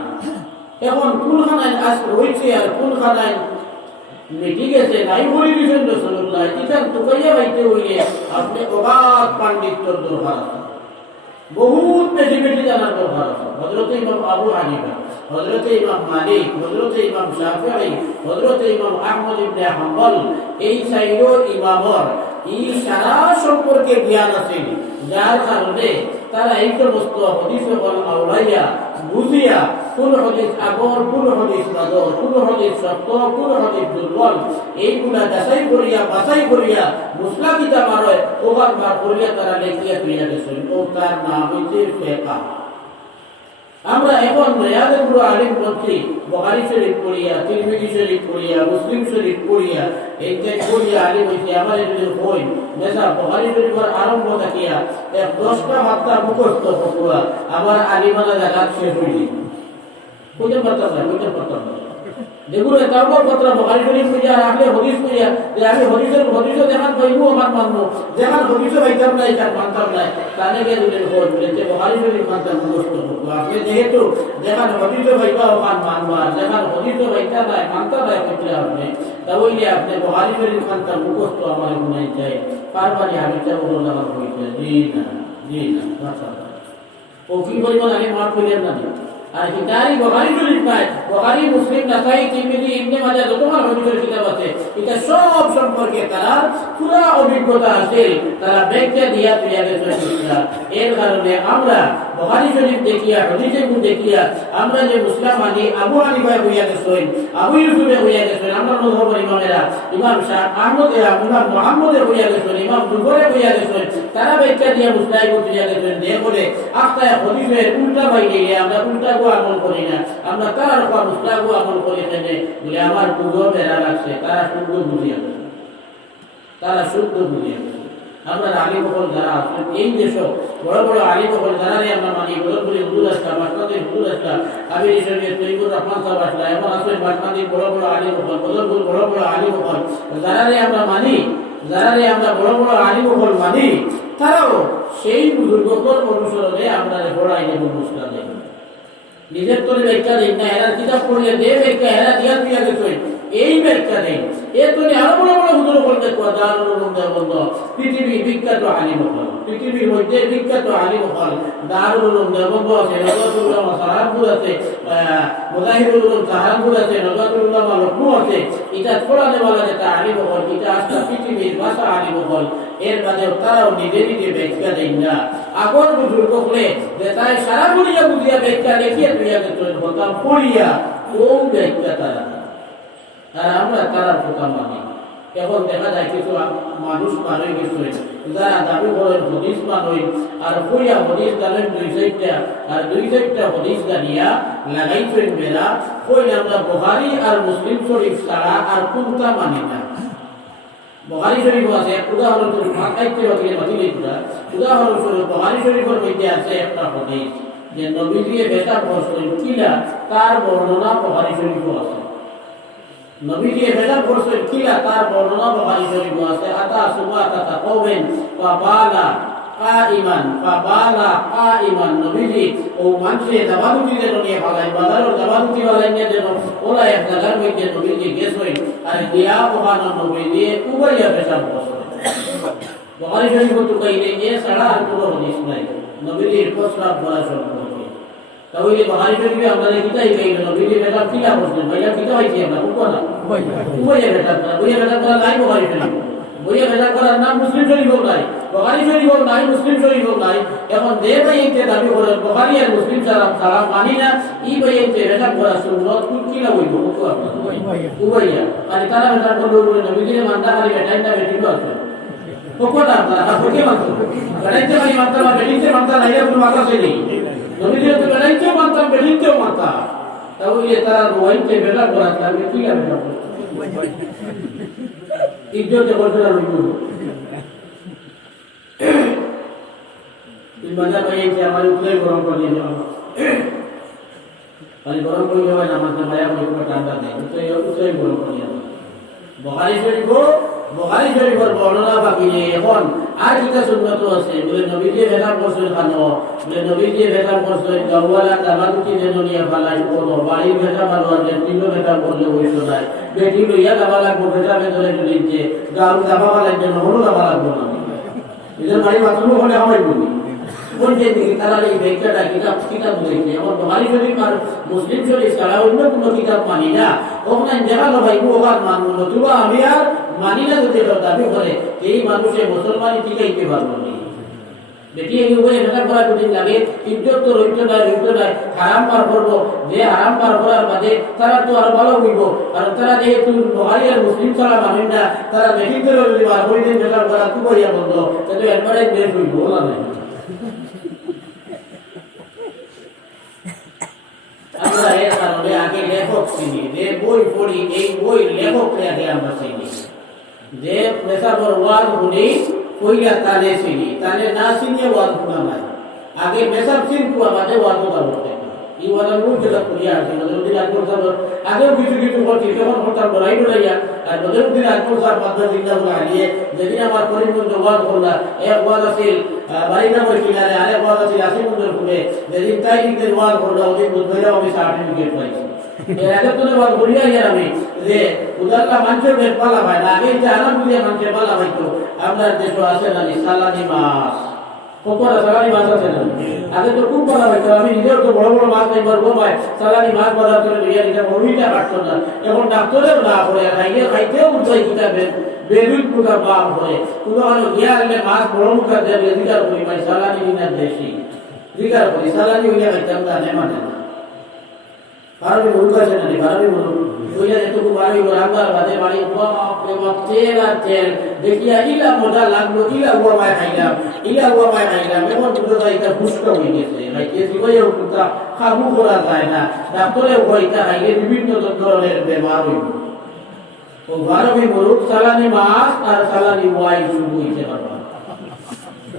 এখন কুলখানায় আজকে হয়েছে আর কুলখানায় মিটি গেছে নাই বলে দিয়েছেন রাসূলুল্লাহ, ইখান তুকাইয়া বাইতে হইলে আপনি অবাক পাণ্ডিত্যর দরকার আছে, বহুত বেশি বেশি জানার দরকার আছে। হযরত ইমাম আবু হানিফা, হযরত ইমাম মালিক, হযরত ইমাম শাফিঈ, হযরত ইমাম আহমদ ইবনে হাম্বল, এই চাইরো ইমামর এই সারা সম্পর্কে জ্ঞান আছে, যার কারণে তারা এই সমস্ত হাদিসে বল আওলাইয়া বুঝিয়া কোন হাদিস আগর, কোন হাদিস বাদর, কোন হাদিস সত্য, কোন হাদিস দুর্বল, এইগুলা যাচাই করিয়া বাছাই করিয়া মুসলা কিতাব আরো ওভার বার করিয়া তারা লেখিয়া তুলিয়া গেছেন, ও তার নাম হইতে ফিকহ। আমরা এখন রিয়াদের পুরো আলিম বলছি বুখারী শরীফ পড়িয়া, তিরমিজি শরীফ পড়িয়া, মুসলিম শরীফ পড়িয়া, এইটা পড়িয়া আলিম হইছে আমাদের যদি হই মেসা বুখারী শরীফের আরম্ভ থাকিয়া 10টা মাত্রা মুখস্থ হওয়া আবার আলিমানা জায়গা শেষ হইলি বুঝতে পারতাম না যেগুলো তারপর কথা বুখারী শরীফ পড়িয়া রাখলে হদিস পড়িয়া যে আমি হদিসও দেখান কইবো আমার মানবো, যেখান হদিসও পাইতাম না এটা মানতাম না, তাহলে গিয়ে যদি বলতে বুখারী শরীফ মানতাম মুখস্থ হতো। আপনি যেহেতু যেখান হদিসও পাইবা ওখান মানবা, যেখান হদিসও পাইতা নাই মানতা নাই করলে আপনি তাহলে আপনি বুখারী শরীফ মানতাম মুখস্থ আমার গুনাই চাই পারবানি হাদিসটা বলো লাগা হইছে জি না মাশাআল্লাহ ও কি বলবো আগে মাফ করিয়েন না, আর কিতাবি বুখারী শরীফ নাই, বুখারী মুসলিম নাসাই তিরমিজি ইবনে মাজাহ যতবার হাদিসের কিতাব আছে এটা সব সম্পর্কে তারা পুরো অভিজ্ঞতা আছে, তারা ব্যাখ্যা দিয়া গেছে। এর কারণে আমরা বুখারী শরীফ দেখিয়া হাদিসে দেখিয়া আমরা যে মুসলিম আনি আবু হানিফা হইয়া গেছেন, আবু ইউসুফে হইয়া গেছেন, আমরা মযহবের ইমামেরা ইমাম শাহ আহমদ ইমাম মুহাম্মদ হইয়া গেছেন, ইমাম জুবরে হইয়া গেছেন, তারা ব্যাখ্যা দিয়া মুসলিম হইয়া গেছেন, যে বলে আখতায় হাদিসের উল্টা বাইরে আমরা উল্টা আমল করি না, আমরা তার উপর মুসলিম আমল করি কেনে বলে আমার পুরো বেড়া লাগছে, তারা শুদ্ধ বুঝিয়া গেছে, তারা শুদ্ধ বুঝিয়া গেছে। আমরা আলিম বল যারা আছেন এই দেশ বড় বড় আলিম বল যারা আমরা মানি বড় বড় হুজুর আসলা মাসকাতে হুজুর আসলা আমি শরীয়ত তৈবুর রহমান সাহেব আসলা এমন আসলে মাসকাতে বড় বড় আলিম বল বড় বড় আলিম বল যারা আমরা মানি, যারা আমরা বড় বড় আলিম বল মানি, তারাও সেই বুজুর্গদের অনুসরণে আমরা বড় আলিম মুসলা দেই, নিজের তরে ব্যাখ্যা দেই না, এরা কিতাব পড়লে দে ব্যাখ্যা এরা দিয়া দিয়া গেছে এই ব্যাখ্যা নেই। এর তো আরো বড় বড় হুজুর বলতে বন্ধ পৃথিবীর বিখ্যাত আলিম হল, পৃথিবীর মধ্যে বিখ্যাত আলিম হল দারুল উলুম দেওবন্দ আছে, নজরুল উলামা সাহারানপুর আছে, মুজাহিদুল উলুম সাহারানপুর আছে, নজরুল উলামা লখনৌ আছে, এটা পড়ানে वाला যেটা আলিম হল এটা আজকে পৃথিবীর ভাষা আলিম হল। এর বাদেও তারাও নিজে নিজে ব্যাখ্যা দেন না, আগর বুজুর্গ হলে যে তাই সারা দুনিয়া বুঝিয়া ব্যাখ্যা লিখিয়া তুইয়া গেছেন হতাম পড়িয়া কোন ব্যাখ্যা তারা, আর আমরা তারা কথা মানি। এখন দেখা যায় কিছু মানুষ মানুষ গেছে যারা দাবি করেন হদিস মানুষ আর কইয়া হদিস জানেন 2-4টা আর 2-4টা হদিস জানিয়া লাগাইছেন মেলা কই আমরা বুখারী আর মুসলিম শরীফ ছাড়া আর কোনটা মানি না। বুখারী শরীফ আছে উদাহরণস্বরূপ মাকাইতে বাকিয়ে বাতিল করা, উদাহরণস্বরূপ বুখারী শরীফের মধ্যে আছে একটা হদিস যে নবীজি বেটা বলছেন কিলা তার বর্ণনা বুখারী শরীফে আছে, নবীজি বেটা বলছেন কিলা তার বর্ণনা বুখারী শরীফে আছে। আতা সুবাতা কওমেন ফাবালা কাইমান নবীজি ও মানুষে জাবাদুতি যেন নিয়ে ভালাই বাজারের জাবাদুতি ভালাই নিয়ে যেন ওরা এক জায়গার মধ্যে নবীজি গেছেন আর দিয়া ওখানে নবীজি উবাইয়া পেশাব বসেন। বুখারী শরীফে তো কইলে এ ছাড়া আর কোনো হাদিস নাই নবীজির প্রস্রাব করা সম্পর্কে। তাহলে বুখারী শরীফে আমরা কিতাই কইল নবীজি বেটা কিলা বসেন ভাইয়া কিতা হইছে আমরা কোন না উবাইয়া বেটা নাই বুখারী শরীফে বইয়া বেটা করার নাম মুসলিম শরীফ নাই, বুখারী শরীফ নাই, মুসলিম শরীফ নাই। এখন যে ভাইতে দাবি করেন বুখারী আর মুসলিম ছাড়া মানি না, এই ভাইতে বেটা করা সুন্নত কিলা হইব কত আপনার উবাইয়া আর তারা বেটা করলো নবীজির মানটা খালি বেটাই না বেটিও আছে কোকোটা আপনারা কোকে মানতো বেড়াইতে পারি মানতাম আর বেড়িতে মানতাম না এটা কোনো মাথা নেই নবীদের তো বেড়াইতেও মানতাম বেড়িতেও মানতাম তাহলে তারা রোয়াইতে বেড়া করাতে আমি কি লাগে ইজ্জতে বলতে না রইব এই মজা পাইছে আমার উপরে গরম করে দিও খালি গরম করে দেওয়া না আমাদের মায়া করে ঠান্ডা দেয় উত্তরে গরম করে দিও বুখারী শরীফের বর্ণনা বাকি এখন আর কিটা সুন্নত আছে বলে নবীজি ভেটা করছেন খানো বলে নবীজি ভেটা করছেন গাওয়ালা তাবাদুকি যেন নিয়ে ফালাই কোনো বাড়ির ভেটা ভালো আছে তিনও ভেটা করলে হইত না বেটি লইয়া দাবা লাগবো ভেটা ভেতরে চলিছে গাও দাবা লাগবে না হলো দাবা লাগবো না এদের বাড়ি বাথরুম হলে আমায় বলি বলছে দেখি তারা এই ব্যাখ্যাটা কিতাব বলেছে আমার বুখারী শরীফ আর মুসলিম শরীফ ছাড়া অন্য কোনো কিতাব মানি না ওখানে দেখালো ভাই ওখান মানবো নতুবা আমি আর মানি না যদি দাবি করে এই মানুষের মুসলমানি টিকাইতে পারবো না বেটি এই উপরে এটা করা কঠিন লাগে ইজ্জত তো রইত না হারাম পার করবো যে হারাম পার করার বাদে তারা তো আরো ভালো হইব আর তারা যেহেতু বুখারী আর মুসলিম ছাড়া মানেন না তারা দেখিতে রইল আর ওই দিন এটা করা খুব বড়িয়া বন্ধ কিন্তু একবারে বের হইব না আমরা এর কারণে আগে লেখক চিনি যে বই পড়ি এই বই লেখককে আগে আমরা চিনি যে পেশাবর ওয়াজ শুনি কইয়া তালে চিনি তালে না চিনিয়ে ওয়াজ শোনা নাই আগে পেশাব চিনকু আমাদের ওয়াজ শোনা বলতে এই ওয়াজ মূল যেটা করিয়া আছে নজরুদ্দিন আকবর সাহেব আগেও কিছু করছি তখন হঠাৎ বড়াই বড়াইয়া আর নজরুদ্দিন আকবর সাহেব মাদ্রাসা চিন্তা করে আনিয়ে যেদিন আমার করিমগঞ্জ ওয়াজ করলা এক ওয়াজ আছিল বাড়িনামের কিনারে আরেক ওয়াজ আছিল আসিমগঞ্জের ফুলে যেদিন তাই দিকদের ওয়াজ করলা ওদিন বুধবাইরাও আমি সার্টিফিকেট পাইছি এর আগে তো ওয়াজ করিয়া গিয়ে আমি যে উদাল্লা মানুষের বেশ পালা ভাই না আগে যে আরাম বুঝিয়া মানুষের পালা ভাইতো আপনার দেশও আছে না সালানি মাছ কোকোরা সালানি মাছ আছে না আগে তো খুব পালা ভাইতো আমি নিজেও তো বড় বড় মাছ নাই পারবো ভাই সালানি মাছ বাজার করে লইয়া দিতে বড়ইটা কাটতো না এখন ডাক্তারেও না পড়ে খাইতেও উঠে কিতাবে বেলুন পুরা বাপ হয় কোনো আলো গিয়া গেলে মাছ বড় মুখা দেবে অধিকার করি ভাই সালানি না দেশি অধিকার করি সালানি হইয়া খাইতাম না মানে না ভারবি মুরুখ আছে না ভারবি মুরুখ হইয়া যেটুকু বাড়ি রান্নার বাদে বাড়ি তেল আর তেল দেখিয়া ইলা মজা লাগলো ইলা উয়ামায় খাইলাম এখন দুটো জায়গা পুষ্ট হয়ে গেছে খাইতেছি ওইও কুতা খাবু করা যায় না ডাক্তারে ভয়টা খাইলে বিভিন্ন ধরনের বেমার হইব ও ভারবি মুরুখ সালানি মাছ আর সালানি ওয়াই শুরু হইতে পারবা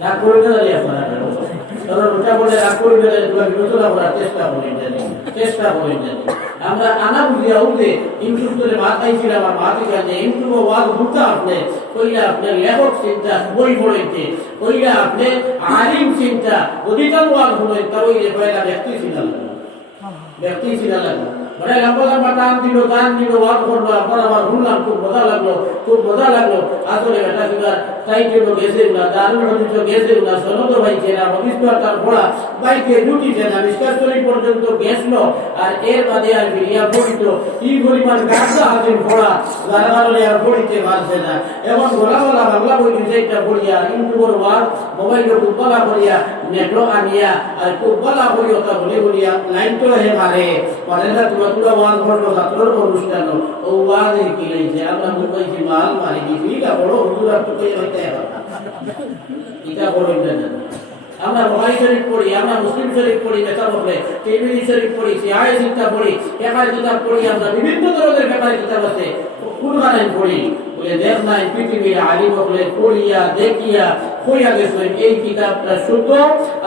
রাগ করে দাঁড়িয়ে আপনারা কারণ ওটা বলে রাগ করে দাঁড়িয়ে বিবেচনা করার চেষ্টা করেন আমরা আনা বুঝিয়া উঠে ইউটিউব করে মা খাইছিলাম আমার মা থেকে যে ইউটিউব ওয়াজ ঘুরতে আপনি কইলা আপনার লেখক চিন্তা বই পড়াইতে কইলা আপনি আলিম চিন্তা অধিকার ওয়াজ শুনে তার ওই পয়লা ব্যক্তি ছিল লাগলো মানে লম্বা লম্বা টান দিল গান দিল ওয়াজ করলো আমার শুনলাম খুব মজা লাগলো আসলে বেটা কিনা সাইকেল গেছে না দারুণ হদিস গেছে না সনদ ভাইছে না মবিস্তার তার ঘোড়া বাইকে জুটিছে না বিশ্বাসী পর্যন্ত গেছিল আর এর বাদে আর বিরিয়া পড়িত কি পরিমাণ গাছটা হাসিল ঘোড়া গাড়াগাড়লে আর পড়িতে পারছে না এখন ঘোড়াওয়ালা বাংলা বই দিছে একটা পড়িয়া ইউটিউবের ওয়াজ মোবাইলে কুব্বালা করিয়া নেটওয়ার্ক আনিয়া আর কুব্বালা করিয়া তা বলিয়া লাইন তো হে মারে মানে না তুলা ওয়াজ করলো ছাত্রর অনুষ্ঠান ও ওয়াজ কি লাইছে আমরা মুম্বাইছি মাল মারি কি বড় হুজুর আর তো কই হইতে এটা বড় না আমরা বুখারী শরীফ পড়ি আমরা মুসলিম শরীফ পড়ি মেথা বলে তিরমিজি শরীফ পড়ি সিয়াহে সিত্তা পড়ি ফিকহ কিতাব পড়ি আমরা বিভিন্ন ধরনের ফিকহ কিতাব আছে কুরআন পড়ি বলে দেখ না পৃথিবীর আলিম বলে পড়িয়া দেখিয়া কইয়া গেছে এই কিতাবটা শুদ্ধ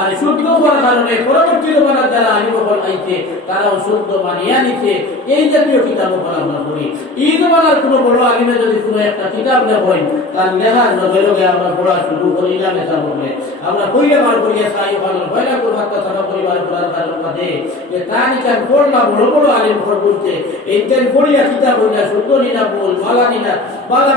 আর শুদ্ধ হওয়ার কারণে পরবর্তী জমানার যারা আলিম বল আইছে তারাও শুদ্ধ মানিয়া নিছে এই জাতীয় কিতাব আমরা পড়ি এই জমানার কোনো বড় আলিমে যদি কোনো একটা কিতাব লেখেন তার লেখার লগে আমরা পড়া শুরু করি না মেথা বলে আমরা কইলে বার করিয়া চাই ভালো ভয়লা করবাটা সারা পরিবার পড়ার কারণ বাদে যে তানি কান পড়লা বড় বড় আলিম পড় বলতে এইটাই পড়িয়া কিতাব হইলা শুদ্ধ নিনা বল বালা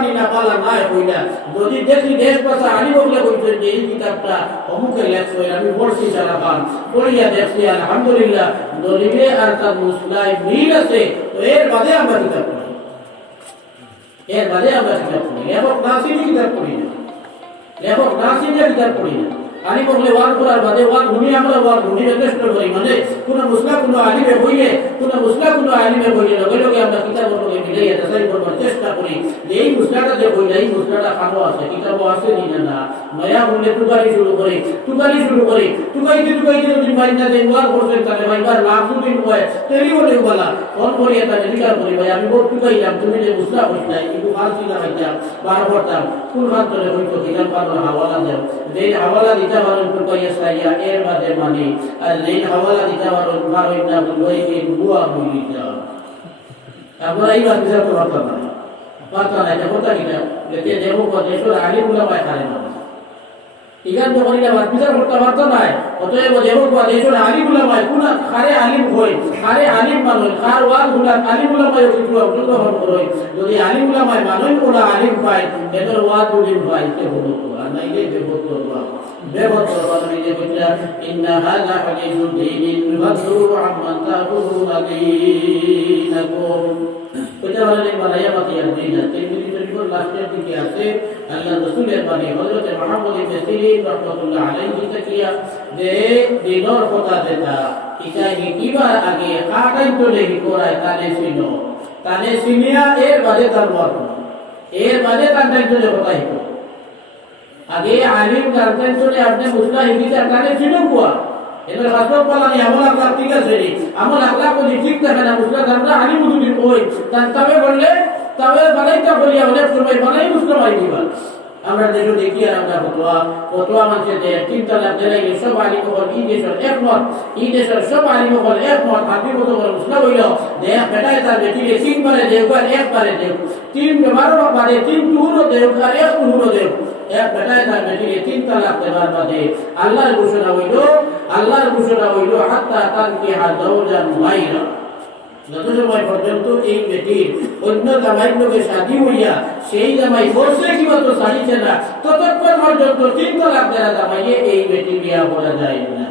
নাই হইলা যদি দেখি দেশ ভাষা আলিম বলে কইছেন যে এই কিতাবটা অমুকে লেখছে আমি পড়ছি সারা খান পড়িয়া দেখছি আলহামদুলিল্লাহ দলিলে আর তার মুসলাই মিল আছে তো এর বাদে আমরা কিতাব পড়ি লেখক নাসিনি কিতাব পড়ি না আলী বলে ওয়াজ করার বাদে ওয়াজ শুনি আমরা ওয়াজ শুনি যথেষ্ট পরিমাণে কোনো মুসলা কোনো আলিমে বইলে লগে লগে আমরা কিতাবের লগে মিলাইয়া তাসাই করবার চেষ্টা করি যে এই মুসলাটা যে কইলা এই মুসলাটা খানো আছে কিতাবও আছে না মায়া বলে টুকারি শুরু করে টুকাইতে যদি বাইনা দেই ওয়ার করছেন তাহলে ভাইবার লাখ দিন হয় তেরি বলে বলা ফোন করিয়া তাকে জিজ্ঞাসা করি ভাই আমি বহুত টুকাইলাম তুমি যে মুসলা কইলা একটু ফালসি লাগাইতাম বার করতাম কোন খান্তরে হইতো কিতাব পানোর হাওয়ালা দেও যেই হাওয়ালা দিতে পারো টুকাইয়া সাইয়া এর বাদে মানে আর যেই হাওয়ালা দিতে পারো ভারই না বই এই বুয়া বইলিটা আমরা এই বাদ বিচার করতে পারতাম না এটা কথা কিনা যেতে দেবো দেশের আলিমুল্লাহ পায় খারে না ইগান তো করিলা বাদ বিচার করতে পারতো না অতএব দেবো দেশের আলিমুল্লাহ পায় কোন খারে আলিম হই খারে আলিম মানুষ খার ওয়াল গুলা আলিমুল্লাহ পায় কিছু অবস্থা হল যদি আলিমুল্লাহ পায় মানুষ ওরা আলিম পায় এদের ওয়াল দুদিন পায় কে হলো আর নাইলে দেবো তো বেবত বানাই যে কইলা ইন্না হাযা হাদিসুদ দীনিন ইউহাদ্দুরু আম্মান তাকুলুনা দীনাকুম কইতা বলেন বানাইয়া বাকিয়া দিন তিরমিজি শরীফের লাস্টের দিকে আছে আল্লাহ রাসূলের বাণী হযরত মুহাম্মদ ইবনে সিরিন রাহমাতুল্লাহ আলাইহি তাকিয়া যে দিনর কথা যেটা এটা কিবা আগে কাটাই চলে করায় তানে সিনিয়া এর বাদে তার মত এর বাদে তার চলে কথাই আগে আলিম গার্জেন চলে আপনি মুসলা হিদিতে তানে চিনো কোয়া এদের হাসপাতাল পালানি আমল আখলাক ঠিক আছে রে আমল আখলাক যদি ঠিক থাকে না মুসলা আমরা আলিম যদি কই তবে বললে তবে বানাইতা বলিয়া অনেক সময় বানাই মুসলা ভাই দিবা আমরা দেখো দেখি আর আমরা ফতোয়া মানছে যে তিন তালাক দেলাই সব আলিম হল এই দেশের একমত এই দেশের সব আলিম হল একমত হাতি মতো মুসলা হইল যে বেটায় তার বেটিকে তিনবারে দেববার একবারে দেব তিন বারো বারে তিন টুরো দেব আর এক টুরো দেব এক বেটায় তার বেটিকে তিন তালাক দেবার বাদে আল্লাহর ঘোষণা হইল হাত্তা তানকিহা যাওজান গায়রা যত সময় পর্যন্ত এই বেটির অন্য জামাইয়ের লোকের শাদী হইয়া সেই জামাই বসে কি মতো ছাড়িছে না ততক্ষণ পর্যন্ত তিন তালাক দেওয়া জামাইয়ে এই বেটি বিয়া করা যায় না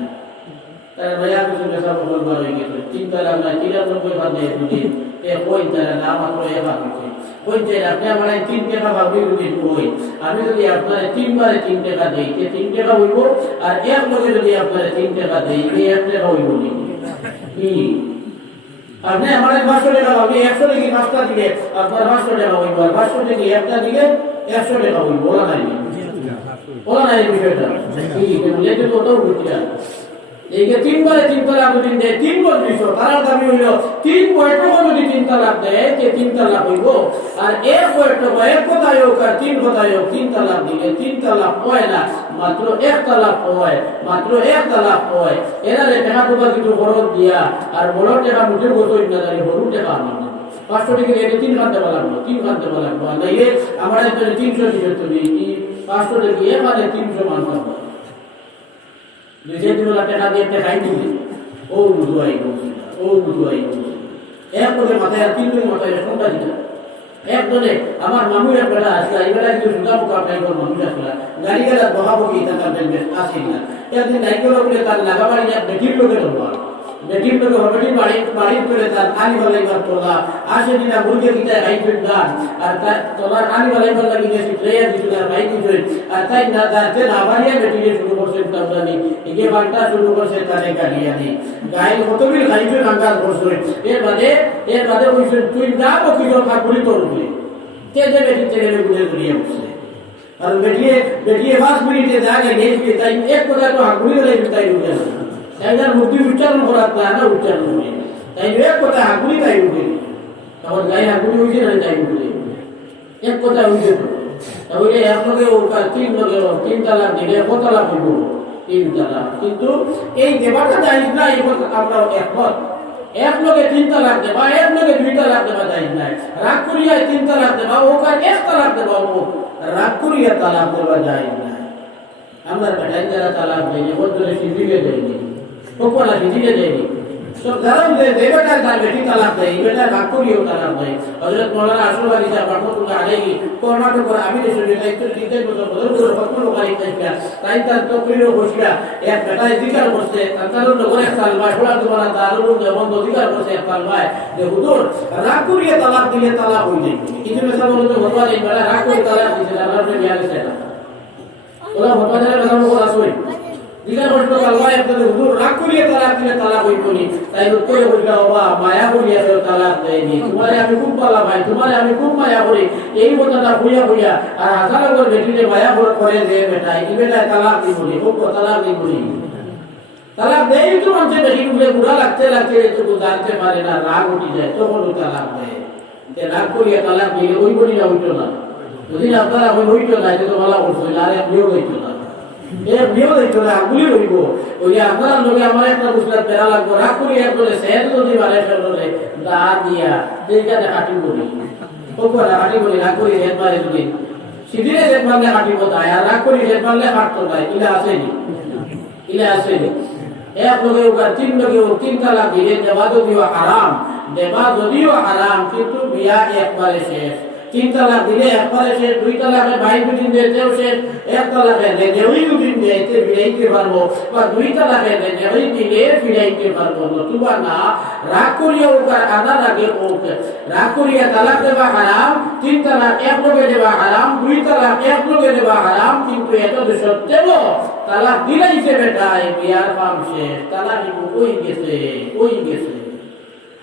তার ভাইয়া কিছু বেসা বলবার হয়ে গেছে তিন তালাক না 93 বাদে দুদিন এ কই তারা না মাত্র এবার হচ্ছে কই যে আপনি আমার 3 টাকা ভাবি দুদিন কই আমি যদি আপনার 3 বারে 3 টাকা দেই তে 3 টাকা হইব আর এক লোকে যদি আপনার 3 টাকা দেই এই 1 টাকা হইব কি আপনি আমার 500 টাকা হবে 100 টাকা পাঁচটা দিলে আপনার 500 টাকা হইব আর 500 টাকা একটা দিলে 100 টাকা হইব বলা নাই বিষয়টা কি বলে তো কত বুঝিয়া এই যে 3 বারে 3 তালাক দুদিন দেয় 3 বল 200 তার দাবি হইল 3 পয়েন্ট যদি 3 তালাক দেয় যে 3 তালাক হইব আর 1 পয়েন্ট এক কথায় হোক আর 3 কথায় হোক 3 তালাক দিলে 3 তালাক হয় না মাত্র 1 তালাক হয় এরা টাকা টুকা কিছু খরচ দিয়া আর বড় টাকা মুঠের বসই না জানি বড় টাকা আমি 500 টাকা দিয়ে 3 খাতে লাগলো আর নাইলে আমার এখানে 300 দিই কি 500 টাকা দিয়ে মানে 300 মান পাবো যেহেতু টাকা দিয়ে খাই দিবি ও বুঝুয়াই এক করে মাথায় আর 3 দিন মাথায় কোনটা দিতে একজনে আমার মামুর এক বেটা আসলা এবারে কিছু সুদা পোকা খাই কর মামুর আসলা গাড়ি গেলা বহাবো কি টাকা দেবে আসে না একদিন নাইকেল বলে তার লাগাবাড়ি এক বেটির লোকে ধরবা বেটির লোকে হবেটি বাড়ি করে তার আলি বালাইবার তোলা আসে দিনা মুরগে কিটা হাইফেট গান আর তার তোলার আলি বালাইবার লাগি গেছি প্লেয়ার দিছিল আর বাইক দিছিল আর তাই না দাঁতে না বাড়িয়া বেটিকে শুরু করছে তামদানি একে বান্টা শুরু করছে তারে গাড়িয়ানি গাইল কতবিল হাইফেট আঙ্কাল করছে এর বাদে কইছে তুই না বকির কাকুলি করবি তে যে বেটি ছেলে গুলে গুলিয়ে উঠছে আর বেটিয়ে 5 মিনিটে জায়গা নেই তাই এক কথা তো হাগুলি হয়ে তাই উঠে একবার মুক্তি উচ্চারণ করার না উচ্চারণ করি তাই এক কথা হাগুলি তাই উঠে তখন গাই হাগুলি হয়েছে না তাই উঠে এক কথা উঠে তাহলে এক লগে ওটা 3 তালাক দিলে কত তালাক হইব 3 তালাক কিন্তু এই দেবাটা জানিস না এই কথা আমরা একমত এক লগে 3 তালাক দেবা এক লগে 2 তালাক দেবা জানিস না রাগ করিয়া 3 তালাক দেবা ওকার 1 তালাক দেবা ও রাগ করিয়া তালাক দেবা জানিস না আমরা বেটাই যারা তালাক দেয় ওর ধরে সিদ্ধিকে দেয়নি ওপলা সিদ্ধিকে দেয়নি সব ধরম দেবটা তার বেটি তালাক দেয় বেটা রাগ করিও তালাক দেয় হযরত মাওলানা আশরাফ আলী সাহেব রহমাতুল্লাহ আলাইহি কর্ণাটকের আমিরের সঙ্গে দায়িত্ব দিতে বদল করে হকমুল বাড়ি থেকে তাই তার তকরিরও বসিয়া এক বেটায় জিকার করছে তার নগরে সালমা খোলা তোমার দারুল যেমন অধিকার করছে এক সালমায় যে হুজুর রাগ করিয়ে তালাক দিলে তালাক হই যায় কিছু মেসা বলতে ভরবা এই বেটা রাগ করে তালাক দিছে আল্লাহর বিয়ালে সেটা ওরা ভরবা দিলে কথা বলা আসই জিজ্ঞাসা করতো আল্লাহ একজন হুজুর রাগ করিয়ে তালাক দিলে তালাক হইতো নি, তাই উত্তরে বলল বাবা মায়া করিয়া তো তালাক দেয়নি, তোমারে আমি খুব ভালো ভাই, তোমারে আমি খুব মায়া করি, এই কথাটা হইয়া হইয়া আর হাজার করে বেটিতে মায়া করে যে বেটা এই বেটায় তালাক দিবনি, খুব তালাক দিবনি, তালাক দেয় তো মানুষের বেটি গুলো বুড়া লাগতে লাগতে একটু জানতে পারে না, রাগ উঠে যায় তখন তালাক দেয়। রাগ করিয়া তালাক দিলে ওই বলি না হইতো না, যদি আপনারা হইতো না এটা তো ভালো করছো না, আর এমনিও হইতো না, এমনিও হইতো না, আগুলি হইব ওই আপনার লোকে আমার একটা বুঝলাম পেরা লাগবো, রাগ করিয়া করে সেহেদ যদি মারে ফেললে দা দিয়া যেখানে কাটি বলি কাটি বলি, রাগ করি হেদ মারে যদি সিদিনে হেদ মারলে কাটিব তাই, আর রাগ করি হেদ মারলে কাটতো তাই, ইলা আসেনি, ইলা আসেনি। এক লোকে তিন লোকে তিন তালাক দিলে দেবা যদিও হারাম, দেবা যদিও হারাম কিন্তু বিয়া একবারে শেষ, তিন তালাক দিলে একবারে শেষ, দুই তালাকে ভাই দুদিন দিতেও শেষ, এক তালাকে দেওই দুদিন দিতে ফিরাইতে পারবো, বা দুই তালাকে দেওই দিলে ফিরাইতে পারবো, নতুবা না রাগ করিয়া ওকার আনার আগে ওকে রাগ করিয়া তালাক দেবা হারাম, তিন তালাক এক লোকে দেবা হারাম, দুই তালাক এক লোকে দেবা হারাম, কিন্তু এত সত্ত্বেও তালাক দিলাইছে বেটায় বিয়ার পাম শেষ, তালাক ওই গেছে, ওই গেছে,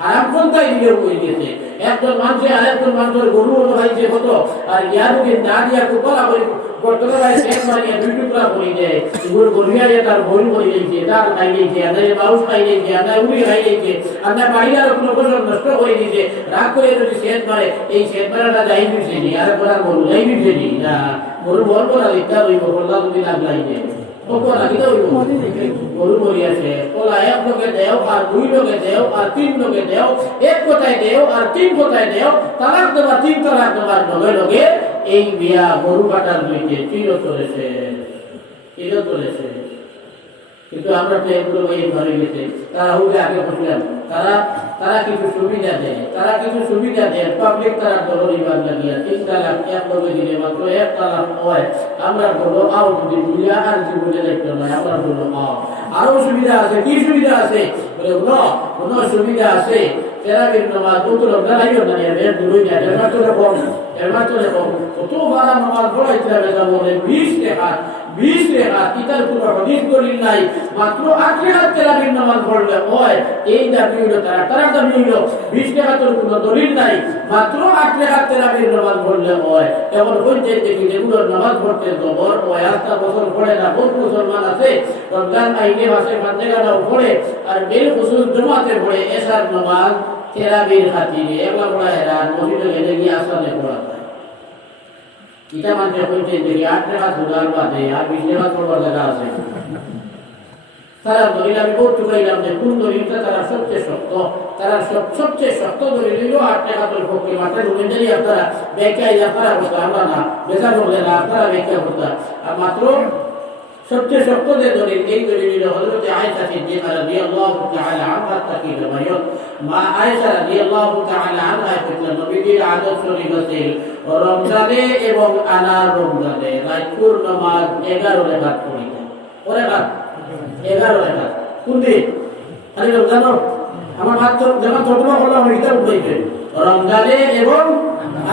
হারাম কোনটাই দিলে ওই গেছে। একজন মানুষে আরেকজন মানুষের গরু হতো ভাইছে হতো, আর ইয়ারুকে না দিয়া কুকলা করে বর্তমানে ভাই শেষ মারিয়া দুই টুকরা করে দেয়, গরু গরিয়া তার বই করে দিয়েছে, তার খাই দিয়েছে, আদায় বাউস খাই দিয়েছে, আদায় উড়ি খাই দিয়েছে, আপনার বাড়ির কোনো ফসল নষ্ট করে দিয়েছে, রাগ করে যদি শেষ মারে এই শেষ মারাটা যাই দিচ্ছে নি, আর পড়ার গরু যাই দিচ্ছে নি, গরু বল করা লিখা রইব বললা যদি লাগ লাগবে গরু মরিয়াছে ওলা এক লোকে দেও আর দুই লোকে দেও আর তিন লোকে দেও, এক কোথায় দেও আর তিন কোথায় দেও, তালাক দেবা তিন তালাক দেবার লগে লগে এই বিয়া গরু কাটার দুইতে চিরতরেছে, চিরতরেছে। কিন্তু আমরা তো এগুলো এই ধরে গেছে, তারা হুকে আগে বসলাম, তারা কিছু সুবিধা দেয়, তারা কিছু সুবিধা দেয় পাবলিক, তারা দলরি বাংলা দিয়া তিন তালাক এক লোকে দিলে মাত্র এক তালাক হয়, আমরা বলবো আও যদি বুঝিয়া আর জীবনে দেখতে নয়, আমরা বলবো আও। আরো সুবিধা আছে, কি সুবিধা আছে বলে কোনো সুবিধা আছে, তেরাবির নামাজ দুটো রমজান আইও না এর দুই না এর মাত্র কম, এর মাত্র কম কত বারা নামাজ পড়াইতে হবে যা বলে 20 টাকা 20 টাকা কিতাব পুরো হাদিস দলিল নাই, মাত্র 8 টাকা তেরাবির নামাজ পড়লে হয়, এই দাবি হলো তারা দাবি হলো 20 টাকা তোর কোনো দলিল নাই, মাত্র 8 টাকা তেরাবির নামাজ পড়লে হয়। এমন হইছে দেখি যেগুলো নামাজ পড়তে জবর ও আস্থা বছর পড়ে না, বহুত মুসলমান আছে রমজান আইনে মাসে ফাতেহাও পড়ে আর বেল খুশুর জমাতে পড়ে এশার নামাজ তেরাবির খাতিরে একলা পড়া হেরান মসজিদে গেলে গিয়ে আসলে পড়া যায়। এটা মানে হইছে দেখি 8 টাকা সুদার বাদে আর 20 টাকা পড়বার জায়গা আছে, তারা দলিল আমি বহুত চুকাইলাম যে কোন দলিলটা তারা সবচেয়ে শক্ত, তারা সবচেয়ে শক্ত দলিল হইল 8 টাকা তোর পক্ষে মাথায় ঢুকে দিলি আপনারা ব্যাখ্যায় আপনারা করতে, আমরা না বেচা করলে না আপনারা ব্যাখ্যা করতে, আর মাত্র সবচেয়ে শক্ত যে দলিল এই দলিল হযরত আয়েশা সিদ্দিকা রাদিয়াল্লাহু তাআলা আনহা থেকে রবায়ত, মা আয়েশা রাদিয়াল্লাহু তাআলা আনহা থেকে নবীজির আদর্শ শরীফে রমজানে এবং আনার রমজানে রাতপুর নামাজ 11 রাকাত পড়িতেন, পরে রাত 11 রাকাত কোন দিন খালি রমজান, আমার মাত্র যখন তর্জমা করলাম এটা উঠাইছে রমজানে এবং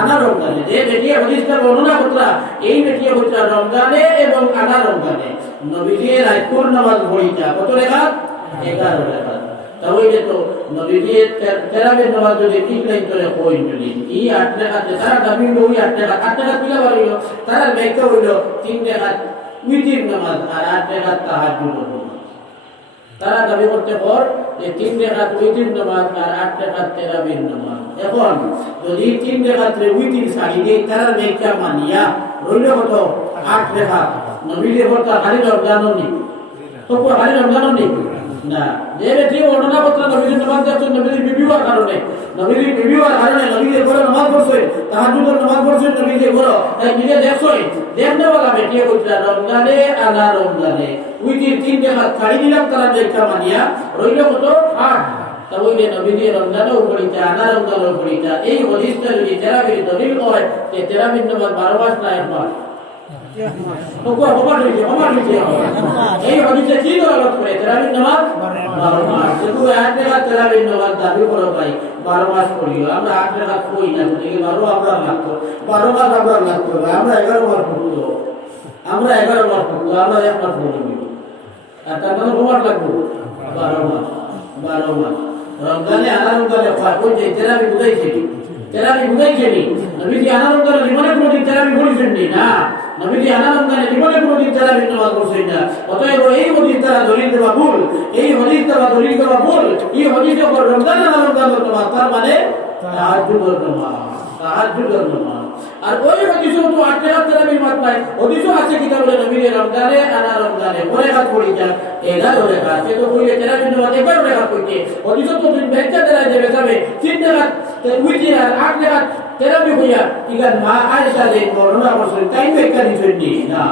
আনা রমজানে, যে বেটিয়া হাদিসটা বর্ণনা করলা এই বেটিয়া হচ্ছে রমজানে এবং আনা রমজানে নবীজির রাতপুর নামাজ পড়িতা কত রাকাত 11 রাকাত। তাহলে তো নবীজির তেরাবির নামাজ যদি ঠিক লাইন করে কই যদি এই 8 রাকাত তারা দাবি হলো ওই 8 টাকা কিলা বাড়িলো, তারা ব্যাখ্যা হইলো 3 রাকাত উইতির নামাজ আর 8 রাকাত তাহাজ্জুদ নামাজ, তারা দাবি করতে পর যে 3 রাকাত উইতির নামাজ আর 8 রাকাত তেরাবির নামাজ। এখন যদি 3 রাকাত উইতির ছাড়ি দেই তারা ব্যাখ্যা মানিয়া রইল কত 8 রাকাত, নবীজির কথা খালি রমজানও নেই তো খালি রমজানও নেই না, যে ব্যক্তি বর্ণনা করতে নবীজির নামাজ যাচ্ছে নবীজির বিবিওয়ার কারণে, নবীজির বিবিওয়ার কারণে নবীজির ঘরে নামাজ পড়ছে, তাহাজ্জুদের নামাজ পড়ছে নবীজির ঘরে, তাই নিজে দেখছই দেখতে বলা বেটি কইতা রমজানে আনা রমজানে উইতির 3 রাকাত ছাড়ি দিলাম, তারা ব্যাখ্যা মানিয়া রইল কত 8। তাহলে নবীজির রমজানও পড়িতা আনা রমজানও পড়িতা, এই হাদিসটা যদি তেরাবির দলিল হয় যে তেরাবির নামাজ 12 মাস না 1 মাস, এই হাদিসে কি দলালত করে তেরাবির নামাজ 12 মাস, যেহেতু 8 রাকাত তেরাবির নামাজ দাবি করো ভাই 12 মাস পড়িও, আমরা 8 রাকাত কই না, ঠিক 12 আমরা লাগতো 12 মাস আমরা লাগতো, আমরা 11 মাস পড়তো, আমরা 11 মাস পড়তো, আমরা 1 মাস পড়ি আর তার মানে হোমার লাগবো 12 মাস 12 মাস রমজানে আনা রমজানে কই যে তেরাবি বুঝাইছে নি নবীজি আনা রমজানে জীবনে কোনোদিন তেরাবি বলেছেন না নবীজি আনা রমজানে জীবনে কোনোদিন তেরাবি নামাজ পড়ছেন না অতএব এই হাদিস দ্বারা দলিল দেওয়া ভুল এই হাদিস দ্বারা দলিল দেওয়া ভুল এই হাদিসে রমজান আনা রমজানের নামাজ তার মানে তাহাজ্জুদের নামাজ আর ওই হাদিসও তো 8 রাকাত তেরাবির মাত নাই হাদিসও আছে কিতাবে নবীর রমজানে আনা রমজানে পরে হাত পড়ি যা 11 রাকাত সে তো কইলে তেরাবির নামাজ 11 রাকাত কইতে হাদিসও তো দিন বেঁচে দেয় দেবে যাবে 3 রাকাত উইতি আর 8 রাকাত তেরাবি হইয়া ইগান মা আয়েশা যে বর্ণনা করছেন তাই তো একটা দিছেন না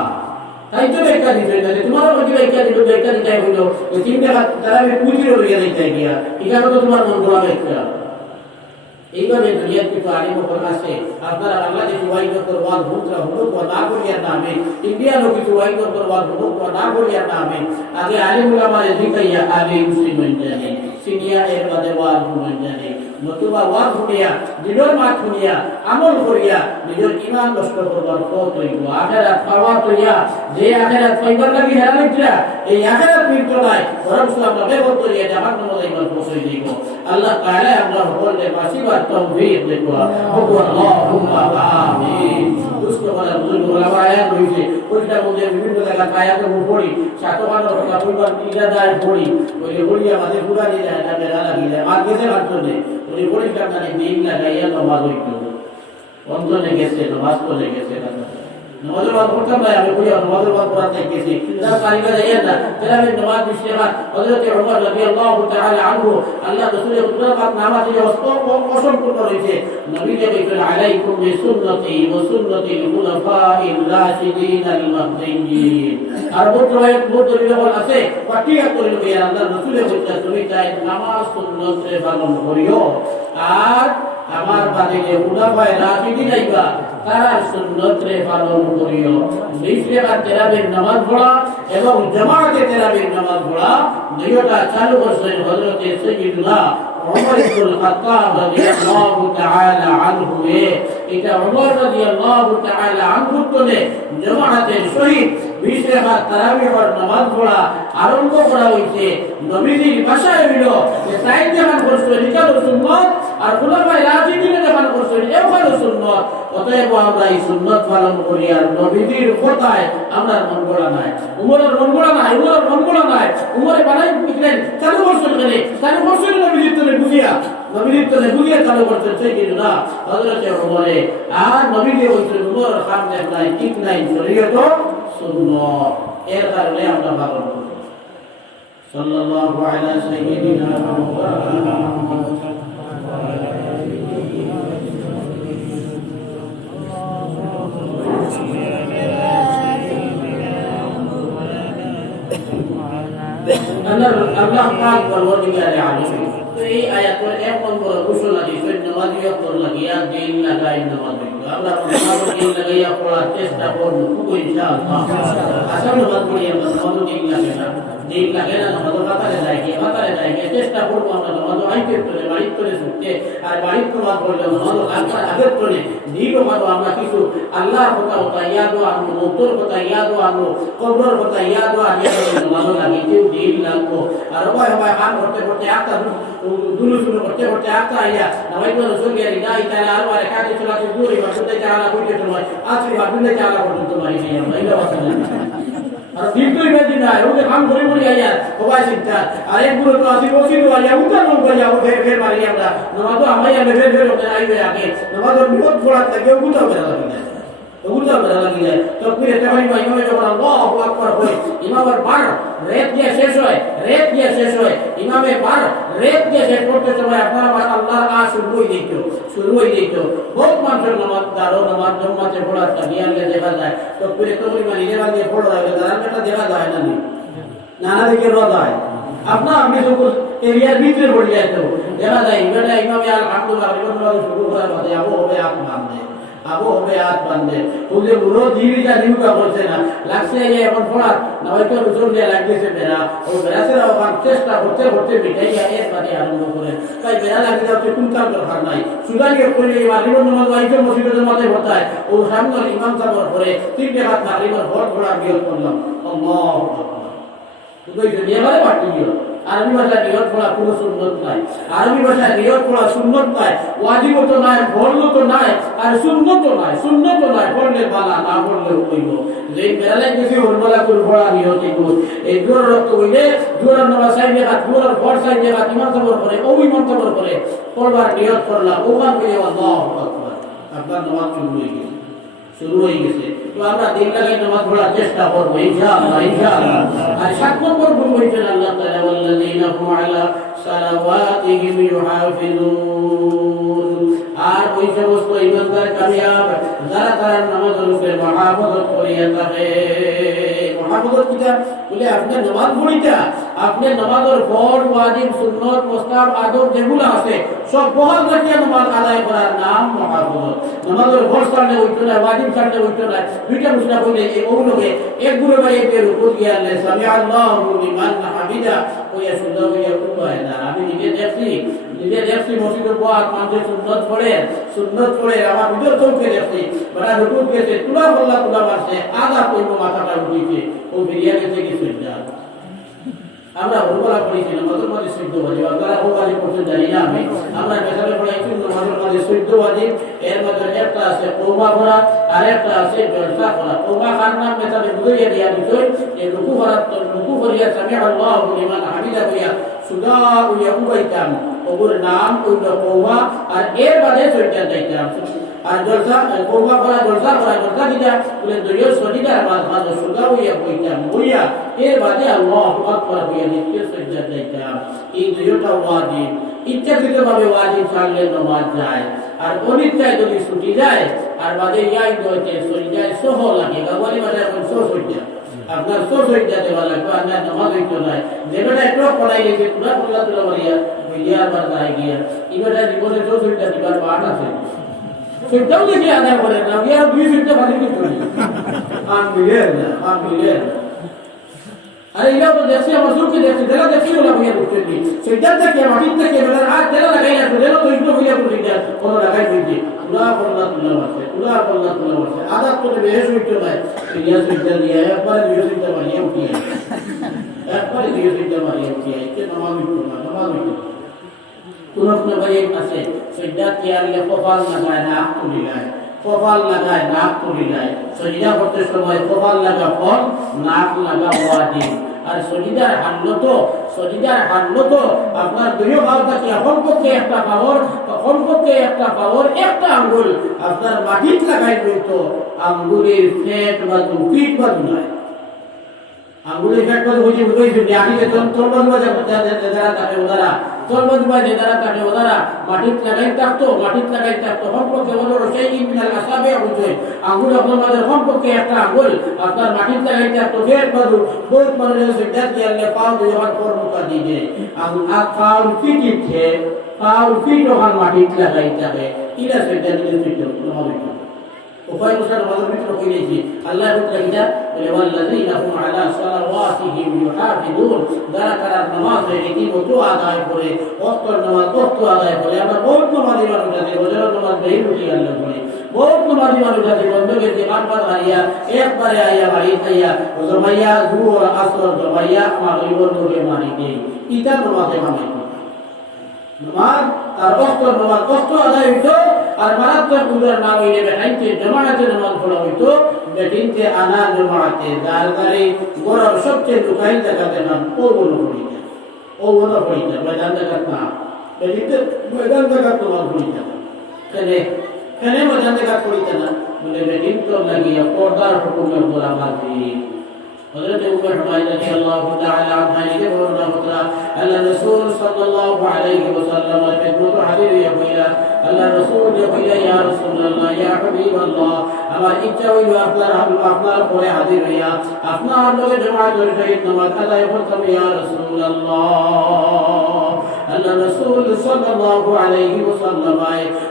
তাই তো একটা দিছেন না তোমার ওই একটা দিল একটা দিতে হইলো 3 রাকাত তেরাবি উইতির লইয়া দিতে গিয়া ইগান তো তোমার মন গোলা একটা এইভাবে দুনিয়ার কিছু আলিমুল আছে আপনারা বাংলাদেশি ওয়াইদর ওয়াল হুদরা হুদুক ওয়া না করিয়ার নামে ইন্ডিয়ানও কিছু ওয়াইদর ওয়াল হুদুক ওয়া না করিয়ার নামে আগে আলিমুল আমারে জিকাইয়া আগে মুসলিম জানে সিনিয়া এর বাদে ওয়াল হুদুক জানে নতুবা ওয়াল শুনিয়া দিনের মাত শুনিয়া আমল করিয়া নিজের ঈমান নষ্ট করবার পথ হইব আখিরাত পাওয়া তৈয়া যে আখিরাত পাইবার লাগি হেরাইতরা এই আখিরাত মিলত নাই বরং আমরা বেগত করিয়া জাহান্নামে যাইবার পৌঁছাই দিব আল্লাহ তাআলা আমরা বললে বাসিবার তৌফিক দেব আল্লাহুম্মা আমিন দুষ্ট বলা বুঝুন ওলামা আয়াত রইছে ওইটা মধ্যে বিভিন্ন জায়গা আয়াতে পড়ি সাতবানো কথা কইবার ইজাদায় পড়ি ওই পড়ি আমাদের পুরা দিয়ে এটা বেলা লাগি যায় আর গেছে কাটতে ওই পড়িটা মানে দিন লাগাইয়া নামাজ হইতো অন্তরে গেছে নামাজ পড়ে গেছে নামাজের বাদ পড়তাম না আমি কইয়া নামাজের বাদ পড়তে গেছি যা কারিগর যাইয়া না তেরাবির নামাজ বিশেষত হযরত ওমর রাদিয়াল্লাহু তাআলা আনহু আল্লাহ রাসূলের উত্তর বাদ নামাজে অসম্পূর্ণ রয়েছে নবী যে বলেন আলাইকুম বিসুন্নতি ওয়া সুন্নাতিল খুলাফাইর রাশিদিন আল মাহদিয়িন আর বদরিল আছে পাটিয়া করে নবী আল্লাহ রাসূলের বলতে তুমি তাই নামাজ সুন্নতে পালন করিও আর আমার বাদে যে খুলাফায়ে রাশিদিন আইবা তারা সুন্নতে পালন করিও বিশেষত তেরাবির নামাজ পড়া এবং জামাতে তেরাবির নামাজ পড়া দুইটা চালু করছেন হযরত সাইয়্যিদুনা ওমর ইবনে খাত্তাব রাদিয়াল্লাহু তাআলা আনহু এটা ওমর রাদিয়াল্লাহু তাআলা আনহু তোলে জামাতের সহিত বিশেষত তারাবিহর নামাজ পড়া আরম্ভ করা হইছে নবীজির ভাষায় হইল যে তাই যেমন করছে এটা সুন্নাত আর খুলাফায়ে রাশিদিনের যেমন করছে এটাও সুন্নাত অতএব আমরা এই সুন্নাত পালন করি আর নবীজির কথায় আমরা মন গড়া নাই উমরের মন গড়া নাই উমরে বানাই দিলেন চালু করছেন নবীজির তলে বুঝিয়া চালু করছেন সেই কিন্তু না হযরত উমরে আর নবীজি বলছেন উমর খান নাই ঠিক নাই শরীয়ত সুন্নাত এর কারণে আমরা পালন করি সাল্লাল্লাহু আলা সাইয়্যিদিনা মুহাম্মাদ আল্লাহ পাক পরওয়ারদিগারে আলম তো এই আয়াতের এক নম্বর ঘোষণা দিয়েছেন নামাজিয়া পড় লাগিয়া দিন লাগাই নামাজ আল্লাহ নামাজ দিন লাগাইয়া পড়ার চেষ্টা করব খুব ইনশাআল্লাহ আসল নামাজ পড়ি আমরা নামাজ দিন লাগে না নামাজ কাতারে যায় কি চেষ্টা করব আমরা নামাজ আইতে করে বাড়ি করে শুনতে আর বাড়ি নামাজ পড়লে নামাজ আগে করে দিন ভালো আমরা কিছু আল্লাহর কথা ইয়াদও আনবো মৌতর কথা ইয়াদও আনবো কবরের কথা ইয়াদও আনিয়ে নামাজ লাগে কেউ দিন লাগবো আর হয় হাত করতে করতে একটা দুলু শুরু করতে করতে একটা আইয়া নামাজ রাসূল গিয়া রিদাই তাআলা আর ওয়ারে কাজে চলা দূরে বাসুতে চালা কইতে তোমার আজকে বাসুতে চালা পর্যন্ত মারি নাই আমরা এটা কথা না আর দিনই বেদি না ওকে কাম করে মরি আইয়া সবাই চিন্তা আর এক গুলো তো আসি বসি তো আইয়া উঠা নন করে যাও ফের মারি আমরা নামাজ আমরা ফের ওকে আইবে আগে নামাজ বিপদ পড়া থাকে উঠা বেলা লাগে উঠা বেলা লাগে তাকবীর তাহরি ইমামে যখন আল্লাহু আকবার হয় ইমামের বার রেত দিয়ে শেষ হয় ইমামে বার রেত দিয়ে শেষ করতে সময় আপনারা আল্লাহর আ শুরু হই দিত বহুত মানুষের নামাজ দারো নামাজ জম্মাতে পড়া তাকিয়ালে দেখা যায় তাকবীর তাহরি নিজের আগে পড়া যায় দাঁড়ানোটা দেখা যায় না নানা দিকে রোজা হয় আপনি যখন এরিয়ার ভিতরে পড়ে যায় তো দেখা যায় ইমামে আলহামদুলিল্লাহ শুরু করার বাদে আবু হবে হাত বাঁধে তুলে পুরো জীবিকা জীবিকা বলছে না লাগছে যে এখন পড়া না হয়তো রসুল দিয়ে লাগতেছে বেড়া ও বেড়াছেরা ওখান চেষ্টা করতে মিটাই এর বাদে আরম্ভ করে তাই বেড়া লাগি যাচ্ছে কোনটার দরকার নাই সুদানিয়ে করলে মাগরিবের নামাজ আইতে মসজিদের মাঝে হতায় ও সামনে ইমাম সাহেবের পরে 3 হাত মাগরিবের ভোট ঘোড়া বিয়োগ করলাম আল্লাহু আকবার বুঝাইছো নিয়মারে পাঠিয়ে দিও আরবি ভাষায় নিয়ত পড়া কোনো সুন্নত নাই আরবি ভাষায় নিয়ত পড়া সুন্নত নাই ওয়াজিবও তো নাই ফরজও তো নাই আর সুন্নতও নাই পড়লে বালা না পড়লে হইব যেই বেলায় গেছে হরমালা করে পড়া নিয়ত এই জোর রক্ত হইলে জোর নামাজ সাইডে হাত জোর ফর সাইডে হাত ইমাম সাবর করে ওই ইমাম সাবর করে পড়বার নিয়ত করলা ওখান থেকে আল্লাহু আকবার আপনার নামাজ শুরু হয়ে গেছে তো আমরা দিন লাগাই নামাজ পড়ার চেষ্টা করবো ইনশাআল্লাহ আর 7 নম্বর গুণ বলছেন আল্লাহ তাআলা ওয়াল্লাযীনা হুম আলা সালাওয়াতিহিম ইউহাফিজুন আর ওই সমস্ত ইমানদার কামিয়াব যারা তার নামাজের উপরে মুহাফাজত করিয়া থাকে মুহাফাজত কিটা বলে আপনি নামাজ পড়িতা আপনি নামাজের ফরজ ওয়াজিব সুন্নাত মুস্তাহাব আদব যেগুলো আছে সব বহাল রাখিয়া নামাজ আদায় করার নাম মুহাফাজত নামাজের ফরজ ছাড়লে হইতো না ওয়াজিব ছাড়লে হইতো না দুইটা মুসনা কইলে এই ওগুলোকে একগুলো বাইরে রুকু দিয়া আল্লাহ সামি আল্লাহু লিমান হামিদা কইয়া সুন্দর কইয়া কুবায় না আমি নিজে দেখছি মসজিদের পর মানুষ সুন্নত পড়ে আমার ভিতর চৌকে দেখছি বড় রুকু গেছে তুলা মারছে আদা কইব মাথাটা উঠিছে ও বেরিয়ে গেছে কি সুন্দর আমরা ওরকলা পড়েছি নামাজের মধ্যে 14 ওয়াজিব আপনারা কোন ওয়াজিব পড়তে জানি না আমরা মেসালে পড়াইছি নামাজের মধ্যে 14 ওয়াজিব এর মধ্যে একটা আছে কওমা করা আর একটা আছে জলসা করা কওমা কার নাম মেসালে বুঝিয়ে দিয়া দিছই এই রুকু করিয়া সামি আল্লাহু লিমান হামিদা করিয়া সুদা করিয়া উবাইতাম ওর নাম ওইটা কওমা আর এর বাদে সইটা যাইতাম আর জলসা কওমা করা জলসা কিটা বলে দরিয়া সদিদা মাঝ সুদা হইয়া কইতাম হইয়া এর বাদে আল্লাহু আকবার হইয়া নিতে সইটা যাইতাম এই দুইটা ওয়াজিব ইচ্ছাকৃতভাবে ওয়াজিব ছাড়লে নামাজ যায় আর অনিচ্ছায় যদি ছুটি যায় আর বাদে ইয়াই দইতে সরি যায় সহ লাগে গাওয়ালি মানে এখন সইটা আপনার সইটা দেওয়া লাগবে আপনার নামাজ হইতো না যেটা একটু পড়াই গেছে পুরা তুলা মারিয়া হইয়া আবার যায় গিয়া এবারে জীবনে সইটা দিবার পাঠ আছে সইটাও দেখে আদায় করে না আর দুই সইটা বাড়ি দিতে হয় আন মিলে আরে এটা তো দেখছি আমার চোখে দেখছি দেলা দেখছি ওলা হইয়া উঠছে নি সইটা থেকে মাটির থেকে বেলা আর দেলা লাগাই না দেলা তো ইটো হইয়া পড়ে যায় কোন লাগাই দিতে তুলা মারছে আদা তো বেশ হইতো না ইয়া সইটা দিয়া একবারে দুই সইটা মারিয়া উঠিয়া কে নামাজ হইতো কোন ভাই আছে সইটা কিয়ারলে কপাল লাগায় নাক তুলিলায় সজিদা করতে সময় কপাল লাগা ফল নাক লাগা ওয়াজিব আর সজিদার হাল্লো তো আপনার দুই ভাগ থাকে কমপক্ষে একটা পাওয়ার একটা আঙ্গুল আপনার মাটিত লাগাই দিতো আঙ্গুলের ফেট বা ফিট বা নয় আঙ্গুলের ফেট বা বুঝেছি আগে তলবাজবা যারা থাকে ওদারা মাটিত লাগাই থাকতো কমপক্ষে ওদের সেই ইমিনাল আসাবে বুঝে আঙ্গুল আপনার মাঝে কমপক্ষে একটা আঙ্গুল আপনার মাটিত লাগাই থাকতো ফের বাজু বহুত মানুষের সেটা দিয়ে পাও দিয়ে আমার কর্মকা দিয়ে পাও ফিট ওখান মাটিত লাগাই থাকে কিনা সেটা দিলে ফিট হবে উপায় অনুসারে আমাদের ভিতরে কইলেছি আল্লাহ রূপটা কিটা বলে ওয়াল্লাযীনা হুম আলা সালাওয়াতিহিম ইউহাফিজুন যারা তার নামাজে রীতিমতো আদায় করে ওয়াক্তের নামাজ আদায় করে আমরা বহুত নামাজি মানুষ আছে ওজোর নামাজ বেশি উঠি আল্লাহ বলে বহুত নামাজি মানুষ আছে বন্ধকে যে বারবার হারিয়া একবারে আইয়া বাড়ি খাইয়া জমাইয়া জুহর আসর জমাইয়া মাগরিব বন্ধকে মারি দেই ইটা নামাজে মানাই নামাজ আর ওয়াক্তের নামাজ ওয়াক্ত আদায় হইতো আর মারাত্মক গুজার না হইলে বেটাইতে জামাতে নামাজ পড়া হইতো বেটিনতে আনা জামাতে দারদারে গরব সবচেয়ে লুকাই জায়গা দেখান ও বলো পড়িতা ময়দান জায়গা না বেটিনতে ময়দান জায়গা তোমার পড়িতা কেনে ময়দান জায়গা পড়িতা না বলে বেটিন তো লাগিয়া পর্দার হুকুমের বলা মাঝি حضرت عمر رضي الله تعالى عنها يقول أن الرسول صلى الله عليه وسلم خدمة حبيب يقول أن الرسول يقول يا رسول الله يا حبيب الله أما إجاوي أفضل قول حبيب يا أفضل لغة جماعة الشهيد نمات ألا يقول يا رسول الله أن الرسول صلى الله عليه وسلم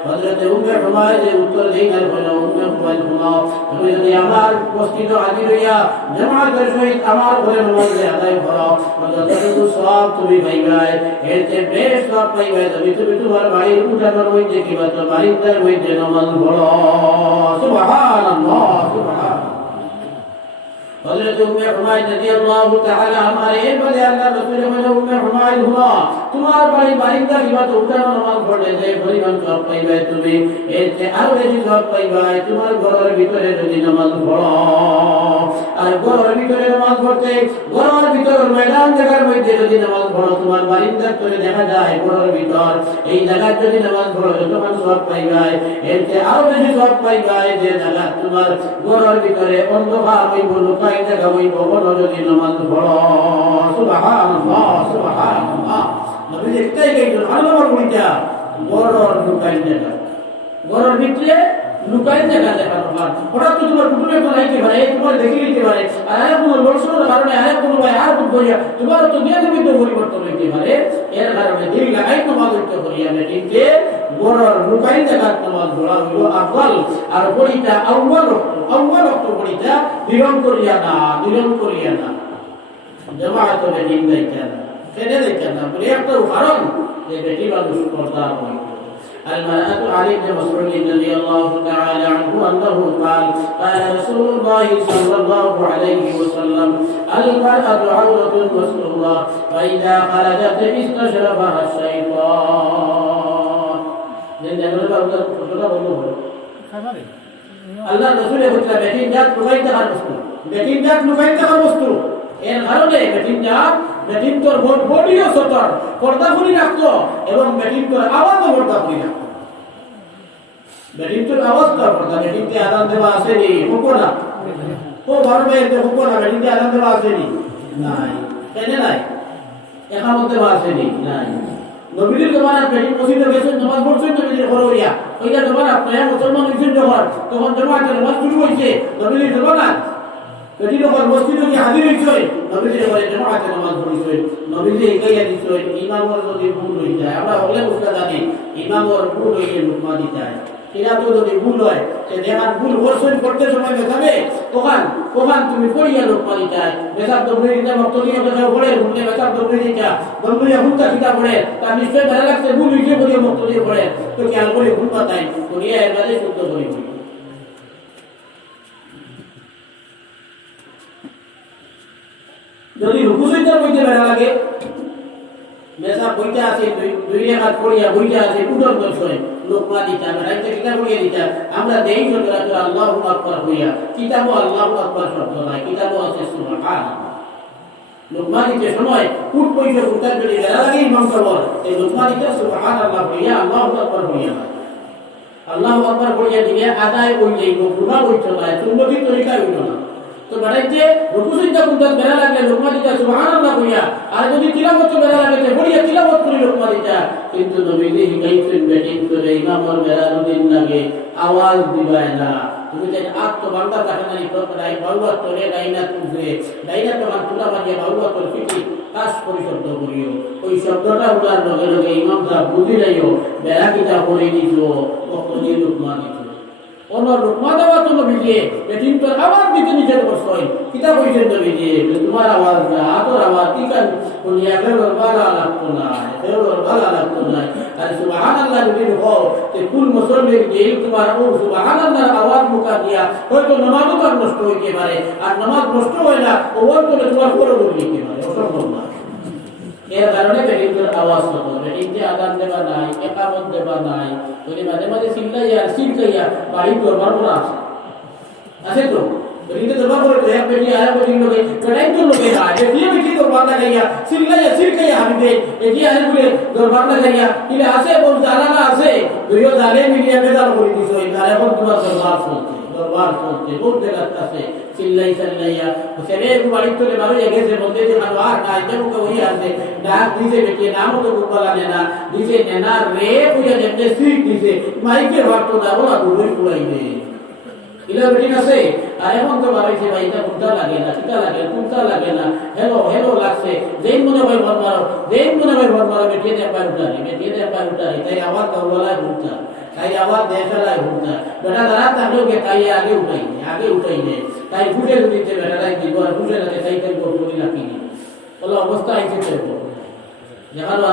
حضرت عمر حماية উত্তর দিনের হলো উম্মে হুমায়ুনা তুমি যদি আমার উপস্থিত হাজির হইয়া জামাতের সহিত আমার ঘরে নামাজ আদায় করো যতটুকু সব তুমি পাইবাই এর চেয়ে বেশ সব পাইবাই তুমি তোমার বাড়ির উঠানোর মধ্যে কিংবা তোমার বাড়ির মধ্যে নামাজ পড়ো সুবহানাল্লাহ হযরত উম্মে হুমায়রা রাদিয়াল্লাহু তাআলা আমারে বলে আল্লাহর রাসূল বলে উম্মে হুমায়রা হুয়া তোমার বারিন্দা কিবা তো উঠানো নামাজ পড়লে যে পরিমাণ সওয়াব পাইবে তুমি এতে আরো বেশি সওয়াব পাইবে তোমার ঘরের ভিতরে যদি নামাজ পড়ো আর ঘরের ভিতরে নামাজ পড়তে ঘরের ভিতর ময়দান জায়গার মধ্যে যদি নামাজ পড়ো তোমার বারিন্দার তলে দেখা যায় ঘরের ভিতর এই জায়গায় যদি নামাজ পড়ো তখন সওয়াব পাইবে এতে আরো বেশি সওয়াব পাইবে যে জায়গা তোমার ঘরের ভিতরে অন্ধকার হইব লুকাই জায়গা হইব কোনো যদি নামাজ পড়ো সুবহানাল্লাহ সুবহানাল্লাহ নবী একটাই কইলেন আল্লাহর বলিটা ঘরের লুকাই জায়গা ঘরের ভিতরে লুকাই জায়গা দেখানো হয় ওটা তো তোমার কুটুমে তো নাইতে পারে তোমার দেখে নিতে পারে আর কোনো লড়ছনের কারণে আর কোনো ভাই আর বুঝ বইয়া তোমার তো নিয়মের মধ্যে পরিবর্তন হইতে পারে এর কারণে দিল লাগাই নামাজ হইতে করিয়া বেটিকে ঘরের লুকাই জায়গা নামাজ পড়া হইল আফল আর বলিটা আউয়াল ওয়াক্ত বলিটা বিলম্ব করিয়া না জামাত বেটিন দেইতা না ফেলে দেইতা না বলে একটা উদাহরণ যে বেটি মানুষ পর্দা হয় المرأة علي بن مسعود رضي الله تعالى عنه أنه قال قال رسول الله صلى الله عليه وسلم المرأة عورة مستورة فإذا خرجت استشرفها الشيطان আল্লাহ রাসূলের বলেন বেটিন জাত লুকাই থাকার বস্তু এর কারণে বেটিন তোর বডিও সতর পর্দা করে রাখতো এবং বেটিন তোর আওয়াজও পর্দা করে রাখতো বেটিন তোর আওয়াজ তোর পর্দা বেটিনকে আদান দেওয়া আসেনি হুকো না ও ভারবে হুকো না বেটিনকে আদান দেওয়া আসেনি নাই কেন নাই একামত দেওয়া আসেনি নাই নবীর জমানার বেটিন মসজিদে গেছেন নামাজ পড়ছেন নবীর ঘরে ওইটা জমানা নয়া মুসলমান হয়েছেন তখন জমাতে নামাজ শুরু হয়েছে নবীর জমানা বেটি যখন মসজিদে গিয়ে হাজির হয়েছে নবীজি বলে জামাতে নামাজ পড়িছে নবীজি একাইয়া দিছে ইমামর যদি ভুল হয়ে যায় আমরা হলে বুঝতে জানি ইমামর ভুল হইলে লুকমা দিতে হয় এরা তো যদি ভুল হয় সে দেখার ভুল হোসেন করতে সময় দেখাবে তখন তুমি পড়িয়া লুকমা দিতে হয় বেসাব দবরি দিতে মক্তলিয়া কথা পড়ে ভুললে বেসাব দবরি দিতে দবরিয়া হুলতা কিতা পড়ে তার নিশ্চয় ভালো লাগছে ভুল হইছে বলিয়া মক্তলিয়া পড়ে তো খেয়াল করে ভুল পাতাই করিয়া এবারে শুদ্ধ করি যদি রুকুসইটার মধ্যে বেড়া লাগে মেসা বইটা আছে দুই হাত পড়িয়া বইটা আছে উঠন দর্শয় লোকমা দিতা রাইতে কিতাব পড়িয়া দিতা আমরা দেই সদরা তো আল্লাহু আকবার হইয়া কিতাবও আল্লাহু আকবার শব্দ নাই কিতাবও আছে সুবহানাল্লাহ লোকমা দিতে সময় উঠ পয়সা উঠার জন্য বেড়া লাগে ইমাম সাহেব এই লোকমা দিতে সুবহানাল্লাহ হইয়া আল্লাহু আকবার হইয়া আল্লাহু আকবার হইয়া দিলে আদায় হইলে লোকমা হইতো না সুন্নতি তরিকা হইতো না তো বাড়াইতে রুকুসইটা কুনতে বেড়া লাগলে লোকমা দিতা সুবহানাল্লাহ কইয়া আর যদি তিলাওয়াত বেড়া লাগে বড়িয়া তিলাওয়াত করি লোকমা দিতা কিন্তু নবীজি হিকাইছেন বেটিন করে ইমামর বেড়া দিন লাগে আওয়াজ দিবায় না তুমি যেন আত্ম বান্দা তাকানানি প্রকারাই বাউয়া তোরে ডাইনা তুজে ডাইনা তো তুলা বানিয়ে বাউয়া তোর ফিকি কাজ পরিশব্দ করিও ওই শব্দটা উঠার লগে লগে ইমাম সাহেব বুঝি যাইও বেড়া কিতা করে দিছো কখনই লোকমা দিত অন্য লোকমা দেওয়া তো নবীজি বেটিন তোর আওয়াজ দিতে নিজের বসই কিতা কইছেন নবীজি তোমার আওয়াজ না আতর আওয়াজ কিতা কোনিয়া বেরোর ভালো লাগতো না আর সুবহানাল্লাহ যদি হও তে কুল মুসলমান যে তোমার ও সুবহানাল্লাহ আওয়াজ মুকা দিয়া হয়তো নামাজও তার নষ্ট হইতে পারে আর নামাজ নষ্ট হয় না ওর তো তোমার পরে বলতে পারে অসম্ভব না এর কারণে বেটিনদের আওয়াজ হতো বেটিনকে আদান দেবা নাই একামত দেবা নাই ওই মাঝে মাঝে সিলকাইয়া বাড়ি দরবার করা আছে তো বেটিনকে দরবার করে তো এক বেটি আয়া বেটিন লোকে কটাই তো লোকে হয় বেটি দরবার লাগাইয়া সিলকাইয়া হাবিবে এটি আয় বলে দরবার লাগাইয়া ইলে আছে বল জানালা আছে দুইও জানে মিলিয়া বেদাল করে দিছো এই আর এখন তোমার দরবার চলছে বলতে লাগতাছে চিল্লাইয়া ছেলে বাড়ি তোলে ভালো গেছে বলতে যে আর নাই যেমন ওই আছে ডাক দিছে বেটি নামও তো গোপালা নেনা দিছে নেনা রে কইয়া যেতে সিট দিছে মাইকে ভাবতো না ওলা দূরই পুরাইবে ইলা বেটি আছে আর এখন তো বাড়াইছে ভাই এটা কুত্তা লাগে না কিতা লাগে কুত্তা লাগে না হেলো লাগছে যেই মনে হয় ভর মারো বেটি নে পাউটারি তাই আওয়াজ দওলা ঘুরতা তাই আওয়াজ দেশালায় ঘুরতা বেটা দাঁড়া তাহলে তাই আগে উঠাই নে তাই ফুটে দিতে বেটারাই দিব আর ফুটে রাখে তাই তাই বলি রাখিনি বলে অবস্থা আইছে তো যেখানে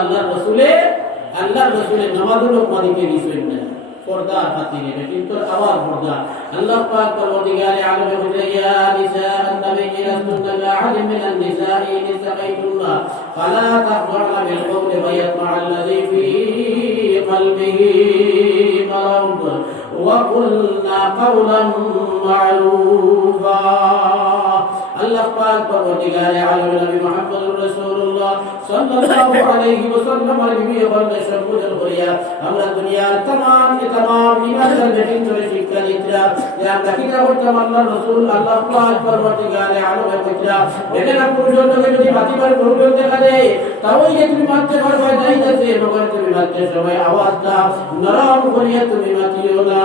আল্লাহর রাসূলের নামাজুল মালিকে দিছেন না पर्दा खातिर কিন্তু আওয়াজ পর্দা আল্লাহ পাক পরওয়ারদিগারে আলম বলে ইয়া নিসা আন-নবী লাস্তুন্না কা'আলিম মিনান নিসাই ইসতাকাইতুল্লা ফালা তাখদু'না বিল কওলি ওয়া ইয়াতমা'a আল্লাযী ফী কলবিহি মারাদ ওয়া কুলনা কাওলান মা'রুফা আল্লাহ পাক পরওয়ারদিগারে আলম নবী মুহাম্মদুর রাসূলুল্লাহ সাল্লাল্লাহু আলাইহি ওয়াসাল্লাম এর বিয়ে বলতে সম্বোধন করিয়া আমরা দুনিয়ার तमाम ইমানদার ব্যক্তি ধরে শিক্ষা দিতরা যে আমরা কিতাব পড়তাম আল্লাহর রাসূল আল্লাহ পাক পরওয়ারদিগারে আলমের কইরা এখানে পুরুষদেরকে যদি বাতিবার প্রবলেম দেখা দেয় তাহলে যে তুমি মানতে পারবে তাই আছে মগর তুমি মানতে সময় আওয়াজটা নরম করিয়া তুমি মাতিও না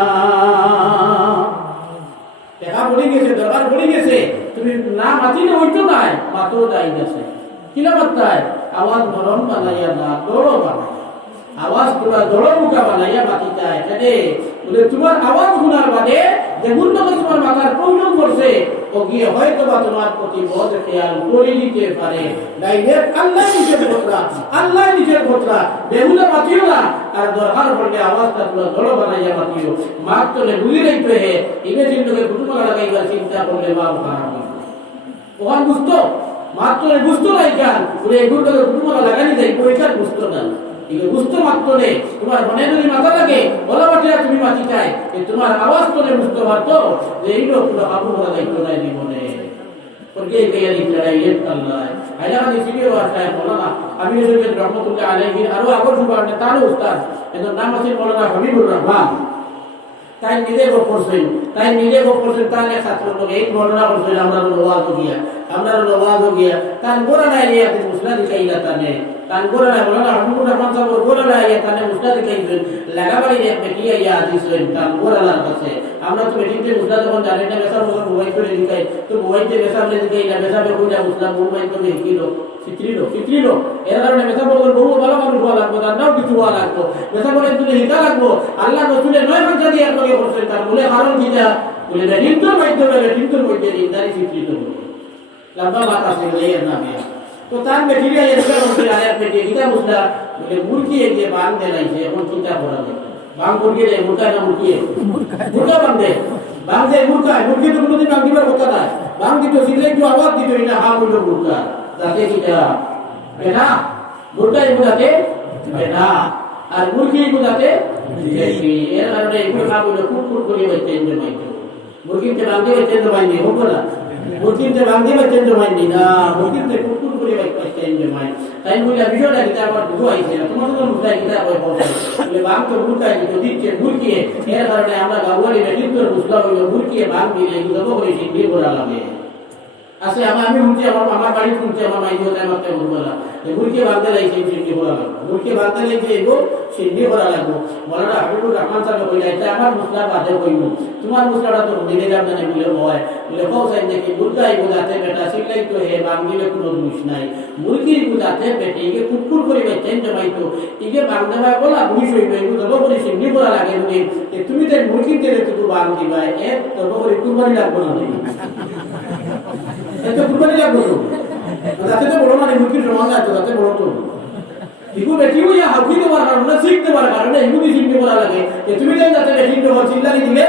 দেখা বলি গেছে দরবার বলি গেছে তুমি না মাতিলে হইতো না মাতো দাই গেছে কিলা মাত্তায় আওয়াজ নরম বানাইয়া না দড়ো বানাইয়া আওয়াজ পুরা দড়ো মুখা বানাইয়া মাতিতে এখানে বলে তোমার আওয়াজ শোনার বাদে যে গুণটাকে তোমার মাথার প্রয়োজন করছে ও গিয়ে হয়তো বা তোমার প্রতি বোধ খেয়াল করে নিতে পারে ডাইরেক্ট আল্লাহ নিজের কথা বেহুলা মাতিও না আর দরকার পড়লে আওয়াজটা পুরো দড়ো বানাইয়া মাতিও মাত তোলে বুঝি রাখতে হে ইংরেজির লোকে কুটুমা লাগাইবার চিন্তা করলে বা খারাপ ওখান বুঝতো মাত তোলে বুঝতো না এখান বলে এগুলোকে কুটুমা লাগানি যায় ওইখান বুঝতো না এই বুঝতো মাত্র নেই তোমার মনে যদি মাথা লাগে বলা বাটিয়া তুমি মাতি চাই তোমার আওয়াজ তোলে বুঝতে পারতো যে এই লোক পুরো আবু বলা দায়িত্ব নাই জীবনে porque gaya dictarai Allah aila di video আসে বলনা আমি যদি রহমাতুল্লাহ আলাইহি আরো আগর সুবানে তার উস্তাদ এর নাম আছে বলনা হাবিবুর রহমান তাই নিজে গো করছেন তাহলে ছাত্র লোক এই বলনা করছেন আমরা ওয়াজ हो गया তান গোরা নাই নিয়ে আপনি মুসলা দিকাইলা তানে তান গোরা নাই বলনা হাবিবুর রহমান সাহেব গোরা নাই তানে মুসলা দিকাইছেন লাগাবাড়ি রে আপনি কি ইয়া দিছেন তান গোরা লার কাছে আমরা তো বেটিতে মুসলা যখন জানেন না বেসা মোবাইল করে দিকাই তো মোবাইলতে বেসা বলে দিকাইলা বেসা বে কইলা মুসলা মোবাইল তো কিলো সিত্রিলো এর কারণে বেসা বলর বহু ভালো মানুষ হওয়া লাগবে তার নাও কিছু হওয়া লাগবে বেসা বলে তুই হিতা লাগবে আল্লাহ রাসূলের 9 ঘন্টা দিয়ে আপনাকে বলছেন তার বলে কারণ কিটা বলে রিন্টুর মধ্যে ইন্দারি সিত্রিলো লম্বা বাত আছে এর নামে তো তার মেটেরিয়াল এর কারণে আয়াত মেটে কিটা মুসলা বলে মুরগি এগিয়ে বাঁধ দেলাইছে এখন চিন্তা করা যায় বাঁধ মুরগি রে মুরগা না মুরগা বাঁধে মুরগি তো কোনোদিন বাঁধ দিবার কথা না বাঁধ দিত সিলে একটু আওয়াজ দিত না হা বলল মুরগা যাতে কিটা বেটা মুরগা এগুলাতে বেটা আর মুরগি এগুলাতে এর কারণে এগুলো হা বলল কুকুর করে বাইতে জমাইতো মুরগিতে বাঁধে বাইতে জমাইনি হোক না মুরগিতে বাঁধে বাইতে জমাইনি না মুরগিতে কুকুর করে বাইতে জমাই তাই বলে ভিডিওটা কিটা আবার বুঝো আইছে না তোমার তো মুরগা কিটা কই বলে বলে বাঁধ তো মুরগা দিত দিচ্ছে মুরগি এর কারণে আমরা গাওয়ালি বেটির মুসলা হইলো মুরগি বাঁধ দিলে এগুলো করে সিদ্ধি করা লাগে আসলে আমি মুরগি আমার বাড়ি শুনছি আমার মাইজি হতে আমাকে বলবো না যে মুরগি বাঁধতে লাগছে সিদ্ধি করা লাগবে মুরগি বাঁধতে লাগছে এগো সিদ্ধি করা লাগবে মৌলানা হাবিবুর রহমান সাহেব কইলা এটা আমার মুসলা বাদে কইব তোমার মুসলাটা তো দিলে যাব না বলে হয় বলে কৌসাই দেখি মুরগা এগুলাতে বেটা সিলাই তো হে বাঁধলে কোনো দোষ নাই মুরগির গুলাতে বেটে এগে কুকুর করে বেচেন জমাইতো এগে বাঁধতে হয় বলা বুঝ হইবে এগুলো তবে করে সিদ্ধি করা লাগে যদি তুমি তো মুরগির তেলে তো বাঁধ দিবা এ তবে করে কুরবানি লাগবে না এটা কুরবানি লাগবে তো যাতে তো বড় মানে মুরগির সমান না তো যাতে বড় তো ইগো বেটি হইয়া হাউকি দেওয়ার কারণে শিখতে পারার কারণে ইগুলি শিখতে করা লাগে যে তুমি যাতে বেটি দেওয়ার চিল্লানি দিলে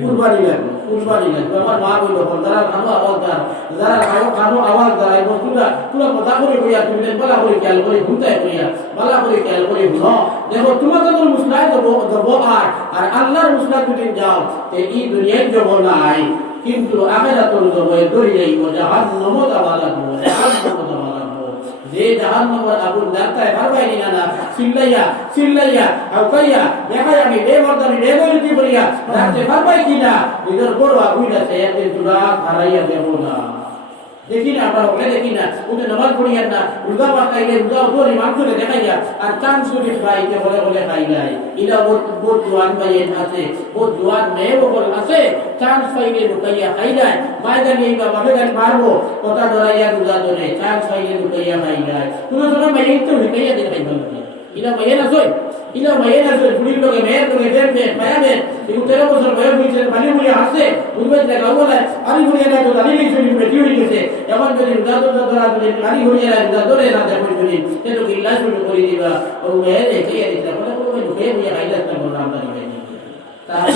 কুরবানি লাগবে আমার মা বলল যারা কানো আওয়াজ দ্বারা এই বস্তুটা পুরো কথা করে হইয়া তুমি বলা করে খেয়াল করে ঘুরতে হইয়া বলা করে খেয়াল করে ঘুরো দেখো তোমার তো মুসলায় দেবো আর আল্লাহর মুসলায় যদি যাও এই দুনিয়ার জব নাই কিন্তু আখিরাতুল জবে দরিয়াই ও জাহান্নাম দাওয়া লাগবে যে জাহান্নামের আগুন দাঁড়ায় পারবাই না চিল্লাইয়া হাউকাইয়া দেখা যাবে বেমর্দানি বেগরিতি করিয়া রাখতে পারবাই কিনা নিজের বড় আগুন আছে একদিন তুলা হারাইয়া দেব না দেখি না আমরা ওকে দেখি না উঠে নামাজ পড়িয়া না উল্টা পাকাইলে উল্টা উপরে মানুষকে দেখাইয়া আর চান শরীফ খাইতে বলে খাই নাই ইলা বহুত জোয়ান ভাইয়ের আছে বহুত জোয়ান মেয়ে বল আছে চান্স পাইলে লুকাইয়া খাই নাই মাইদানি বা বাপে গান মারবো কথা ধরাইয়া রোজা ধরে চান্স পাইলে লুকাইয়া খাই নাই কোনো সময় মাইয়ে তো লুকাইয়া দেখাই ভালো ইলা মাইয়ে না পুলিশ লোকে মেয়ের লোকে ফের মায়ামের এগুলো 13 বছর বয়স হয়েছে পানি মুড়িয়ে আসছে বুঝবেন না গাও বলে পানি মুড়িয়ে না তো দাঁড়িয়ে গেছে বেটি হয়ে গেছে এখন যদি ধরা পানি মুড়িয়ে না ধরে না দেখো যদি সেটা গিল্লা শুরু করে দিবা ও মেয়ে দেখে দিতে বলে কে নিয়ে খাইলে একটা বড় আমদানি হয়ে তার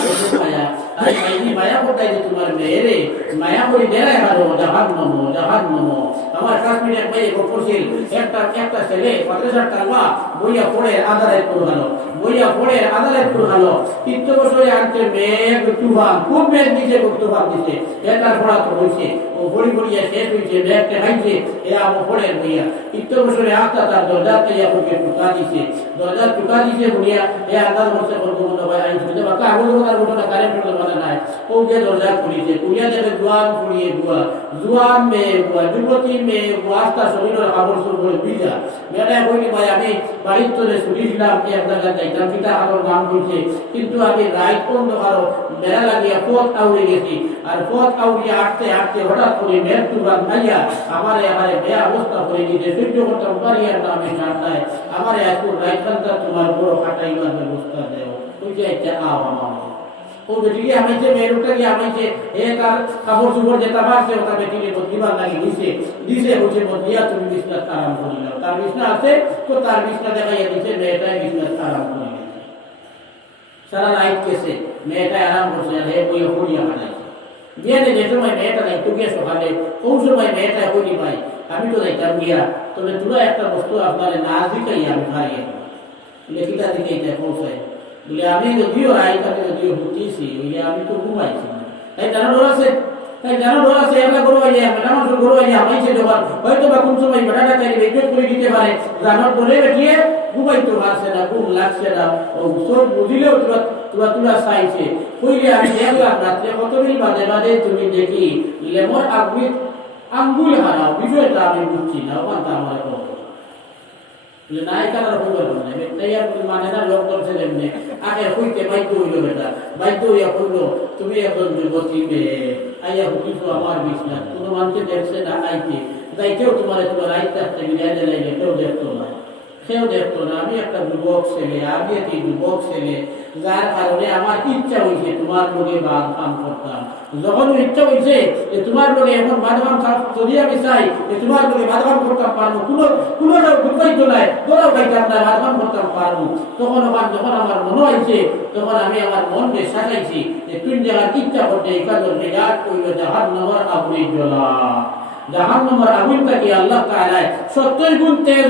মায়া আর মাইনি মায়া কোথায় যে তোমার মেয়েরে মায়া করে বেড়ায় হারো জাহান্নামো আমার কাশ্মীরের মেয়ে গোপরশীল একটা ছেলে 50,000 টাকা বইয়া পড়ে আদালত করে গেল তিত্ত বছরে আনতে মেঘ তুফান খুব মেঘ দিছে তুফান দিছে এটার পড়া তো হয়েছে ও বড়ি বড়িয়া শেষ হয়েছে মেঘকে খাইছে এরা আমার পড়ে বইয়া তিত্ত বছরে আস্তা তার দরজাতে ইয়াকে টুকা দিছে বলিয়া এ আদালত বসে করবো মনে হয় আইন শুনতে বাকা আগল কথার ঘটনা কারেন্ট কথা নাই ও যে দরজা খুলিছে কুড়িয়া দেবে জোয়ান মেয়ে যুবতী মেয়ে আস্তা শরীরের কাপড় করে ভিজা মেয়েটা বলি ভাই আমি বাড়ির চলে ছুটিছিলাম এক জায়গায় যাইতাম পিতা আমার নাম বলছে কিন্তু আমি রাইট বন্ধ কারো মেলা লাগিয়া পথ আউড়ে গেছি আর পথ আউড়িয়া আটতে হঠাৎ করে মেঘ তুফান খাইয়া আমার এবারে বেয়া অবস্থা করে দিতে সহ্য করতাম পারিয়া না আমি ঠান্ডায় আমার এখন রাইট খানটা তোমার বড় কাটাইবার ব্যবস্থা দেও ওই যে একটা আমার ও বেটিকে আমাইছে মেয়েরটাকে আমাইছে এ তার কাপড় চোপড় যেটা মারছে ওটা বেটিকে দিবার লাগি দিছে বলছে দিয়া তুমি বিছনা আরাম করি নাও তার বিছনা আছে তো তার বিছনা দেখাইয়া দিছে মেয়েটাই বিছনা আরাম করি সারা রাত কেসে মেয়েটা আরাম করছে আর হে বইয়া পড়িয়া বানাইছে বিয়ানে যে সময় মেয়েটা নাই তো গিয়ে সকালে ওই সময় মেয়েটা কইনি ভাই আমি তো যাইতাম গিয়া তবে তুলা একটা বস্তু আপনারে না দিকেই আমি হারিয়ে লেখিটা দিকে এটা পৌঁছায় বলে আমি যদিও রায়টাকে যদিও হুটিয়েছি ওইলে আমি তো ঘুমাইছি তাই জানো ডর আছে একটা গরু আইলে মানুষ গরু আইলে আমাইছে যখন হয়তো বা কোন সময় বেটাটা চাইলে বেজত করে দিতে পারে জানোর ডরে বেটিয়ে ঘুমাইতে পারছে না ঘুম লাগছে না ও সব বুঝিলেও তুলা চাইছে কইলে আমি দেখলাম রাত্রে কতদিন বাদে তুমি দেখি লেমর আঙ্গুল হারাও বিষয়টা আমি বুঝছি না ওখানটা আমার নায়িকার হইবার মানে না লোক করছে এমনি আগে হইতে বাধ্য হইল বেটা বাধ্য হইয়া কইল তুমি একজন যুবতী মেয়ে আইয়া হুকিছ আমার বিছনা কোনো মানুষকে দেখছে না আইতে যাইতেও তোমার রাইতে আসতে বিদায় দিলে কেউ দেখতো না আমি একটা যুবক ছেলে যার কারণে আমার ইচ্ছা হয়েছে তোমার লোকে বাদ কাম করতাম যখন ইচ্ছা হয়েছে যে তোমার লোকে এখন বাদকাম যদি আমি চাই যে তোমার লোকে বাদকাম করতাম পারবো কোনোটাও বুঝাইতো নাই তোরাও খাইতাম না বাদকাম করতাম পারবো তখন আমার মনে হয়েছে তখন আমি আমার মনকে সাজাইছি যে তুই যারা ইচ্ছা করতে এখানে বিরাট কইল জাহান্নামের আগুনে জ্বলা জাহান্নামের আগুনটাকে আল্লাহ তাআলা 70 গুণ তেল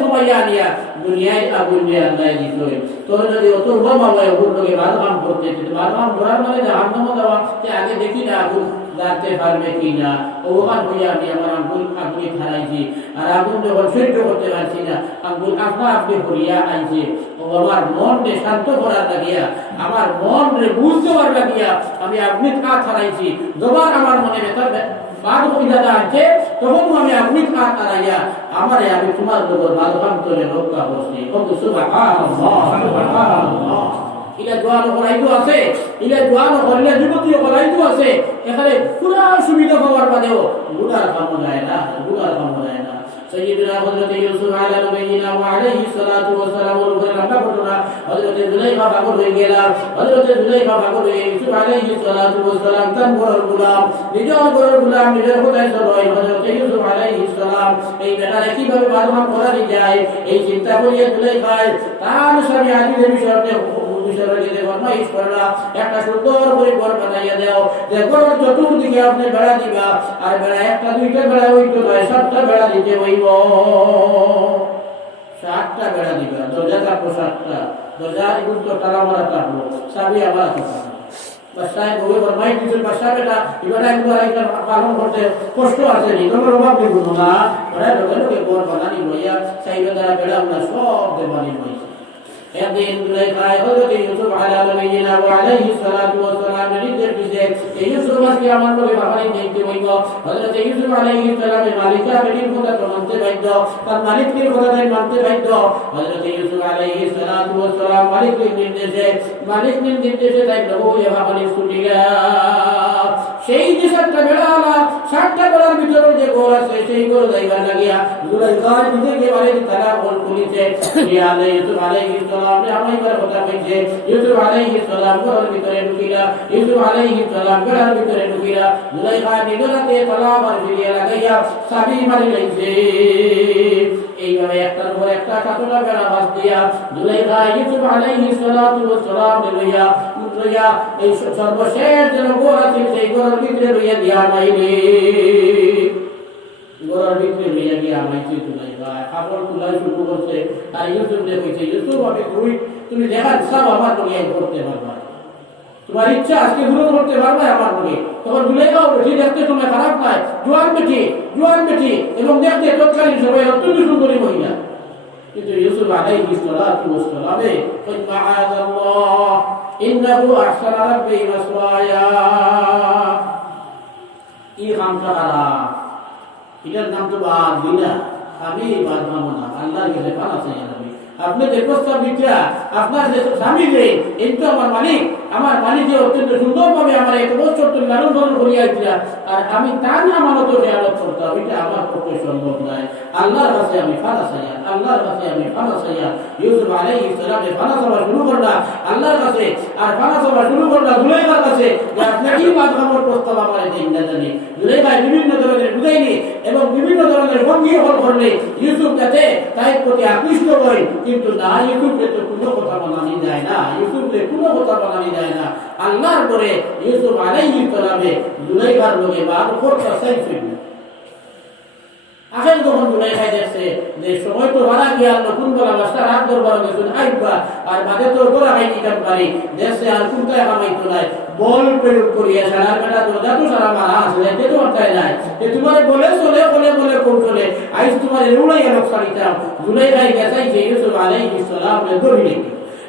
ঘুমাইয়া নিয়া দুনিয়ায় আগুন দিয়ে আল্লাহ দিত তো যদি অত বাবা ওগুলো লোকে বাদকাম করতে বাদকাম করার মানে জাহান্নামে দেওয়া আগে দেখি না আগুন জানতে পারবে কিনা ওখান হইয়া আমি আমার আঙ্গুল আপনি হারাইছি আর আগুন যখন সহ্য করতে পারছি না আঙ্গুল আপনি হরিয়া আইছে ও আমার মনকে শান্ত করার লাগিয়া আমার মনকে বুঝতে পারার লাগিয়া আমি আপনি কাজ হারাইছি যখন আমার মনে ভেতর বাদ হইয়া আছে তখন আমি আপনি কাজ হারাইয়া আমারে আমি তোমার লোকের বাদকাম করে রক্ষা করছি কত সুবহানাল্লাহ ইলা দোয়ানো করাইতো আছে যুবতীও করাইতো আছে এখানে পুরা সুবিধা পাওয়ার বাদেও গুনার কাম যায় না سيدنا حضرت يوسف على نبينا وعليه الصلاة والسلام লম্বা ঘটনা হযরত জুলাইখা পাগল হয়ে গেল ইউসুফ আলাইহিস সালাতু ওয়াস সালাম তার ঘরের গোলাম নিজের খোদাই সরয় হযরত ইউসুফ আলাইহিস সালাম এই বেটারে কিভাবে বাদকাম করা যায় এই চিন্তা করিয়া জুলাইখা তার স্বামী আজিজের বিষয়ে একটা সুন্দর করে ঘর বানাইয়া দাও যে ঘরের চতুর্দিকে আপনি বেড়া দিবা আর বেড়া একটা দুইটা বেড়া হইতো নয় 7টা বেড়া দিতে হইব 7টা বেড়া দিবা দরজা কাটবো 7টা দরজা এগুলো তো তালা মারা কাটবো চাবি আবার বাসায় বউয়ে বরমাই দিছিল বাসা বেটা এবারে একবার একটা পালন করতে কষ্ট আছে নি তোমার অভাব নেই না ওরা লোকে ঘর বানানি লইয়া চাইবে তারা বেড়া আমরা সব দেবানি লইছে একদিন জুলাইখায় হযরত ইউসুফ আলাইহিস নবীনা ওয়া আলাইহিস সালাতু ওয়াস সালাম নির্দেশ দিয়েছে এই ইউসুফকে আমার বলে বাবাই দেখতে হইব হযরত ইউসুফ আলাইহিস সালামের মালিকা বেটির কথা তো মানতে বাধ্য তার মালিকের কথা তাই মানতে বাধ্য হযরত ইউসুফ আলাইহিস সালাতু ওয়াস সালাম মালিকের নির্দেশে তাই প্রভু বাবাই ছুটিয়া সেই যে 7টা বেড়ালা 7টা বেড়ার ভিতরে যে ঘর আছে সেই ঘর যাইবার লাগিয়া জুলাইখায় নিজেকে বাড়ির তালা বল খুলিছে ইউসুফ আলাইহিস সালাম আমাইবার কথা কইছে ইউসুফ আলাইহিস সালাম ঘরের ভিতরে ঢুকিলা ইউসুফ আলাইহিস সালাম ঘরের ভিতরে ঢুকিলা জুলাইখা নিদরাতে তালাবার ফিরিয়ে লাগাইয়া সাবি মারি লইছে এইভাবে একটার পর একটা কাতলা বেড়া বাস দিয়া জুলাইখা ইউসুফ আলাইহিস সালাম লইয়া এই সর্বশেষ যেন গোর আছে সেই গোরের ভিতরে লইয়া দিয়া মাইলে গোরের ভিতরে লইয়া গিয়া মাইছে জুলাইখা কাপড় তুলা শুরু করছে আর ইউসুফ কইছে ইউসুফ আমি তুমি দেখা সব আমার লইয়া করতে পারবা তোমার ইচ্ছা আজকে দূর করতে পারবে আমার লগে তখন জুলাইখাও বেশি দেখতে সময় খারাপ নয় জোয়ান বেটি এবং দেখতে তৎকালীন সময় অত্যন্ত সুন্দরী মহিলা কিন্তু ইউসুফ আলাইহিস সালাতু ওয়াস সালামে কই মাআযাল্লাহ ইন্নাহু আহসানা রাব্বি মাসওয়ায়া এই খামটা খারাপ এটার নাম তো বাদ দিনা আমি বাদ মামনা আল্লাহর কাছে পানা চাই আমি আপনি যে প্রস্তাব দিচ্ছা আপনার যে স্বামী যে এই তো আমার মালিক যে অত্যন্ত সুন্দরভাবে আমার এক বছর তুমি লালন পালন করিয়াছিলা আর আমি তা না মানত খেয়ালত করতাম এটা আমার পক্ষে সম্ভব নয় আল্লাহর কাছে আমি ফানা চাইয়া ইউসুফ আলাইহিস সালামে ফানা চাওয়া শুরু করলা আল্লাহর কাছে আর ফানা চাওয়া শুরু করলা জুলাইখার কাছে যে আপনি কি বাদখামর প্রস্তাব আমার দেন না জানি জুলাইখা বিভিন্ন ধরনের বুঝাইনি এবং বিভিন্ন ধরনের ভঙ্গি হল করলে ইউসুফ যাতে তাই প্রতি আকৃষ্ট হয় কিন্তু না ইউসুফকে তো কোনো কথা মানানি যায় না আল্লাহর পরে ইউসুফ আলাইহিস সালামে জুলাইখার লগে বাদ করতে চাইছেন আখের যখন জুলাইখা দেখছে যে সময় তো বাড়া গিয়া নতুন বলা বাসা রাত দরবার গেছেন আইবা আর বাদে তো গোড়া খাইনি কাম পারি দেখছে আর কুন্তায় কামাইতো নাই বল প্রয়োগ করিয়া সারা বেটা দরজা তো সারা মারা আসলে যেতে পারতাই নাই যে তোমার বলে কৌশলে আইস তোমার উড়াইয়া লোক সারিতাম জুলাইখাই গেছাই যে ইউসুফ আলাইহিস সালামে ধরিলেন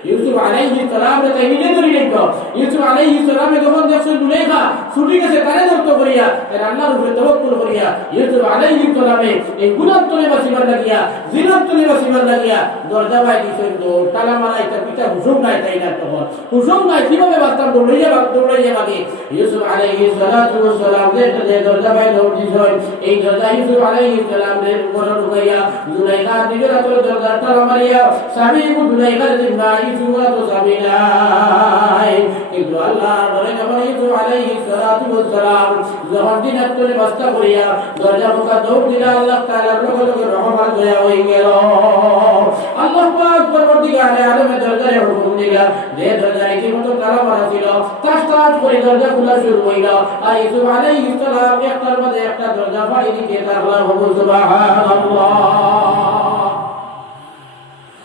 ইউসুফ আলাইহিস সালামে তাই নিজে ধরিলেন ইউসুফ আলাইহিস সালামে যখন দেখছে জুলাইখা ছুটি গেছে তারে ধরতে করিয়া এর আল্লাহর উপরে তাওয়াক্কুল করিয়া ইউসুফ আলাইহিস সালামে এই গুনাহ তলে বাসিবার লাগিয়া জিনাত তলে বাসিবার লাগিয়া দরজা বাই দিছেন তো তালা মারাই তার পিতা হুজুর নাই তাই না তখন হুজুর নাই কিভাবে বাস্তাব দৌড়াইয়া লাগে ইউসুফ আলাইহিস সালাতু ওয়াস সালাম যে দরজা বাই দৌড় দিছেন এই দরজা ইউসুফ আলাইহিস সালামের ঘরে ঢুকাইয়া জুলাইখা নিজের হাতে দরজা তালা মারিয়া স্বামী জুলাইখার জিম্মা ইউসুফ তো স্বামী নাই কিন্তু আল্লাহ বলে যখন ইউসুফ আলাইহিস সালাতু ওয়াস সালাম যখন দিনাত তলে বাস্তা করিয়া দরজা মুখা দৌড় দিলা আল্লাহ তাআলার লগে রহমত দয়া হয়ে গেল আল্লাহ পাক পরবর্তীকালে আলমে দরজায় হুকুম দিলা যে দরজা ইতিমধ্যে তালা মারা ছিল তাস করে দরজা খোলা শুরু হইল আর ইউসুফ আলাইহিস সালাম একটার মধ্যে একটা দরজা ফাড়ি দিতে থাকলেন সুবহানাল্লাহ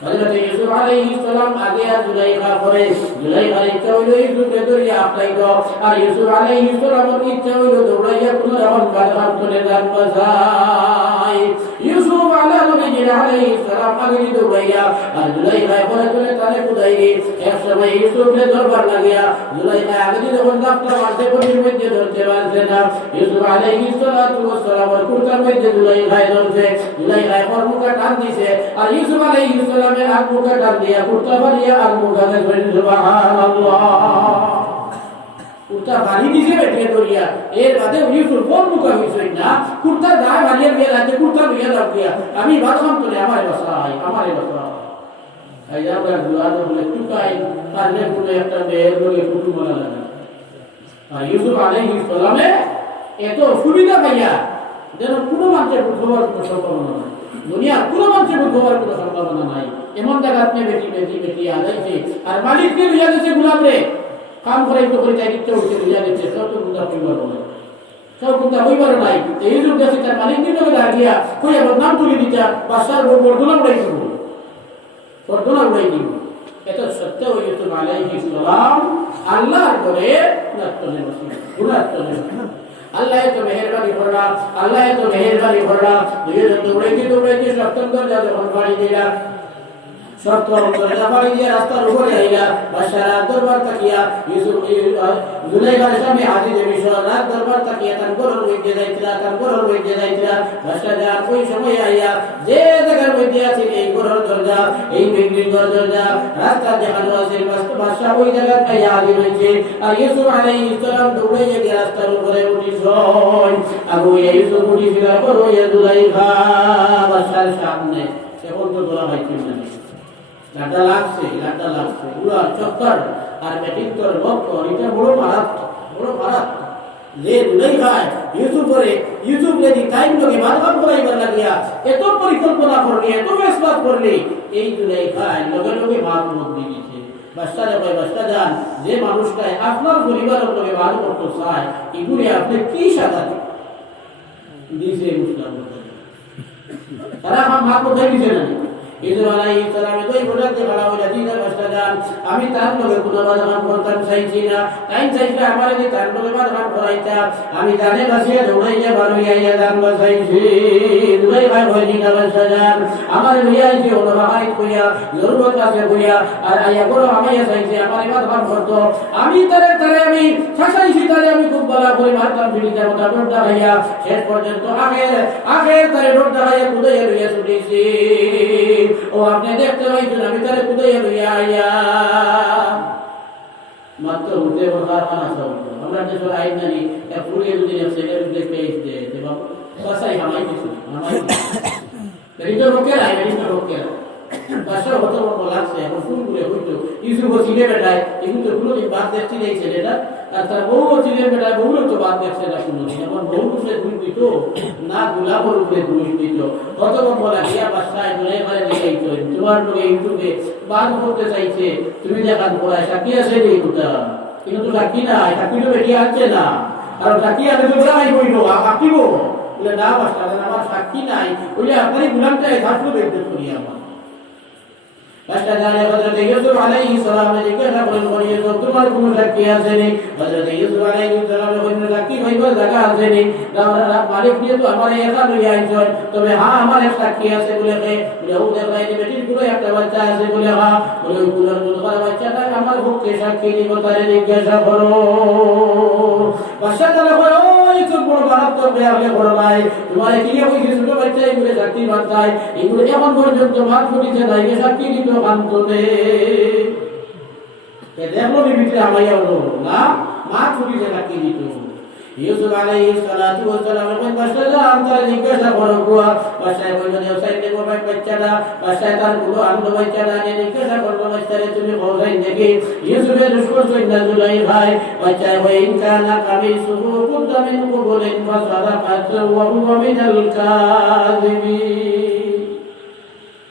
হযরত ইউসুফ আলাইহিস সালাম আগে আর জুলাইখা পরে জুলাইখার ইচ্ছা হইল ইউসুফকে ধরিয়া আটকাইল আর ইউসুফ আলাইহিস সালামের ইচ্ছা হইল দৌড়াইয়া কোন রকম বাধার চলে যান বাসায় ইউসুফ আলাইহিস সালাম আগে দৌড়াইয়া আর জুলাইখা পরে চলে তারে কুদাইয়ে এক সময় ইউসুফকে দরবার লাগিয়া জুলাইখা আগে যখন দাপটা মারতে পড়ির মধ্যে ধরতে পারছে না ইউসুফ আলাইহিস সালামের কুর্তার মধ্যে জুলাইখা ধরছে জুলাইখা পর মুখে টান দিছে আর ইউসুফ আলাইহিস সালামে আগ মুখে টান দিয়া কুর্তা ফাড়িয়া আগ মুখে ধরে সুবহানাল্লাহ কুর্তা ফাড়ি দিছে বেটে ধরিয়া এর বাদে ইউসুফ কোন মুখে হইছে না কুর্তা দা ফাড়িয়া গিয়া রাতে কুর্তা লইয়া দাও দিয়া আমি বাদখাম তোলে আমারে বসাই এই আমরা দুয়ার বলে টুকাই পারলে বলে একটা মেয়ের লগে কুটু বলা লাগে আর ইউসুফ আলাইহিস সালামে এত সুবিধা পাইয়া যেন কোনো মানুষের বুঝবার কোনো সম্ভাবনা নাই দুনিয়ার কোনো মানুষের বুঝবার কোনো সম্ভাবনা নাই এমন জায়গা আপনি বেটি আলাইছে আর মালিককে লইয়া গেছে গুলামরে কাম করে তো করে তাই ইচ্ছা হইছে লইয়া গেছে সব তো বুঝা হইবার নাই সব বুঝা হইবার নাই এই যুগ গেছে তার মালিককে লগে দাঁড়িয়া কই আবার নাম তুলে দিতা বাসার বর্দনা উড়াই দিব এটা সত্য ইউসুফ আলাইহিস সালাম আল্লাহর ঘরে গুনাহ চলে আল্লাহ তো মেহেরবানি করলা দৌড়াইতে সপ্তম দরজা যখন বাড়ি দিলা সপ্তম দরজা বাড়ি দিয়ে রাস্তার উপরে আইলা বাদশাহ দরবার তাকিয়া ইউসুফ জুলাইখার স্বামী আজিজে মিশর রাত দরবার তাকিয়া তার ঘরের মধ্যে যাইতরা বাদশাহ যার ওই সময় আইয়া যে জায়গার মধ্যে আছে এই ঘরের দরজা এই বিল্ডিং দরজা রাস্তা দেখানো আছে বাদশাহ ওই জায়গায় আইয়া হাজির হয়েছে আর ইউসুফ আলাইহিস সালাম দৌড়াইয়া গিয়ে রাস্তার উপরে উঠিছন আবু ইউসুফ উঠিছিল পর ওই জুলাইখা বাদশার সামনে এখন তো দোলা ভাই কিনা লাড্ডা লাগছে পুরা চক্কর আর ব্যাটিং তোর ভক্ত এটা বড় মারাত্মক যে দুলাই ভাই ইউসুফ লেদি টাইম লোকে বারবার করাইবার লাগিয়া এত পরিকল্পনা করলি এত ব্যস্ত করলি এই দুলাই ভাই লগে মার মধ্যে দিয়েছে বাচ্চা যান যে মানুষটাই আপনার পরিবারের লোকে ভালো করতে চায় এগুলি আপনি কি সাজা দিয়েছে মুসলাম তারা আমার মা কোথায় দিছে না ইউসুফ আলাইহিস সালাম তো বলতে বলা হলো দিদা বাচ্চা যান আমি তার লগে কোনো বাধান করতাম চাইছি না চাইলে আমার যে তার লগে বাধান করাইতা আমি জানে বাসিয়া দৌড়াইয়া বাড়িয়া দাম বাসাইছি দুই ভাই বলি না বাচ্চা যান আমার লইয়া যে ওরা ভাই কইয়া জরুরত আছে কইয়া আর আইয়া বড় আমাইয়া চাইছে আমার বাধান করতো আমি তারে আমি শাসাইছি তারে আমি খুব বলা করে মারতাম বিড়িতে মতো ডোডা ভাইয়া শেষ পর্যন্ত আগের তারে ডোডা ভাইয়া কুদাইয়া লইয়া ছুটেছি ও আপনি দেখতে পাইছেন আমি তারে কুদাইয়া লইয়া আইয়া মাত্র উঠে বসার মানা সব আমরা দেশের আইন জানি পুরিয়ে যদি ছেলের দেখতে এসে এবং বাসাই হামাই কিছু বাসা হতো লাগছে এখন ফুল করে হইতো ইউসুফ চিনে বেটায় এগুলো তো গুলো বাদ দেখছি এই ছেলেটা আর তার বউ চিনে বেটায় বউও তো বাদ দেখছে না শুনুনি এখন বউ উপরে দুই দিত না গোলাপের উপরে দুই দিত কতক্ষণ বলা গিয়া বাসায় ধরে ঘরে দেখাইতো তোমার লোকে ইউটিউবে বাদ করতে চাইছে তুমি দেখান পড়ায় সাক্ষী আছে রে কোটা কিন্তু তো সাক্ষী না সাক্ষী তো বেটি আছে না আর সাক্ষী আছে তো বলাই কইল আকিব বলে না বাসা আমার সাক্ষী নাই বলে আপনারই গুলামটাই ঘাটলো বেঁধে করি আমার বাচ্চা জানে হযরত ইউসুফ আলাইহিস সালাম জিজ্ঞাসা করলেন ইউসুফ তোমার কোনো সাক্ষী আছে নি হযরত ইউসুফ আলাইহিস সালাম কোনো সাক্ষী হইবার জায়গা আছে নি মালিক দিয়ে তো আমার একা লইয়া আইছেন তবে হ্যাঁ আমার এক সাক্ষী আছে বলে ও দেখলাই বেটির পুরো একটা বাচ্চা আছে বলে হ্যাঁ বলে ওই পুরো বাচ্চাটা আমার পক্ষে সাক্ষী দিব তারে জিজ্ঞাসা করো বাচ্চা তারা কয় ওই খুব বড় বাহাত্তর বেয়ালে বড় ভাই তোমার কি ওই ছোট বাচ্চা এগুলো সাক্ষী বাঁচায় এগুলো এখন পর্যন্ত মার ফুটিছে না এই সাক্ষী দিত কান্তনে এ দেখলো বিবিতে আমাইয়া হলো না মা ফুটিছে সাক্ষী দিত ইউসুফ আলাইহিস সালাতু ওয়াস সালাম কই বাচ্চাটা আমতারে জিজ্ঞাসা করো গোয়া বাচ্চায় কইল যে সাইডে গো ভাই বাচ্চাটা বাচ্চায় তার গুলো আনলো বাচ্চাটা নিয়ে জিজ্ঞাসা করলো বাচ্চারে তুমি বলরাই দেখি ইউসুফের দুশমন সৈন্য জুলাই ভাই বাচ্চায় কই ইনকানা কামিসুহু কুদ্দা মিন কুবুলিন ফাসাদাকাত ওয়া হুয়া মিনাল কাযিবিন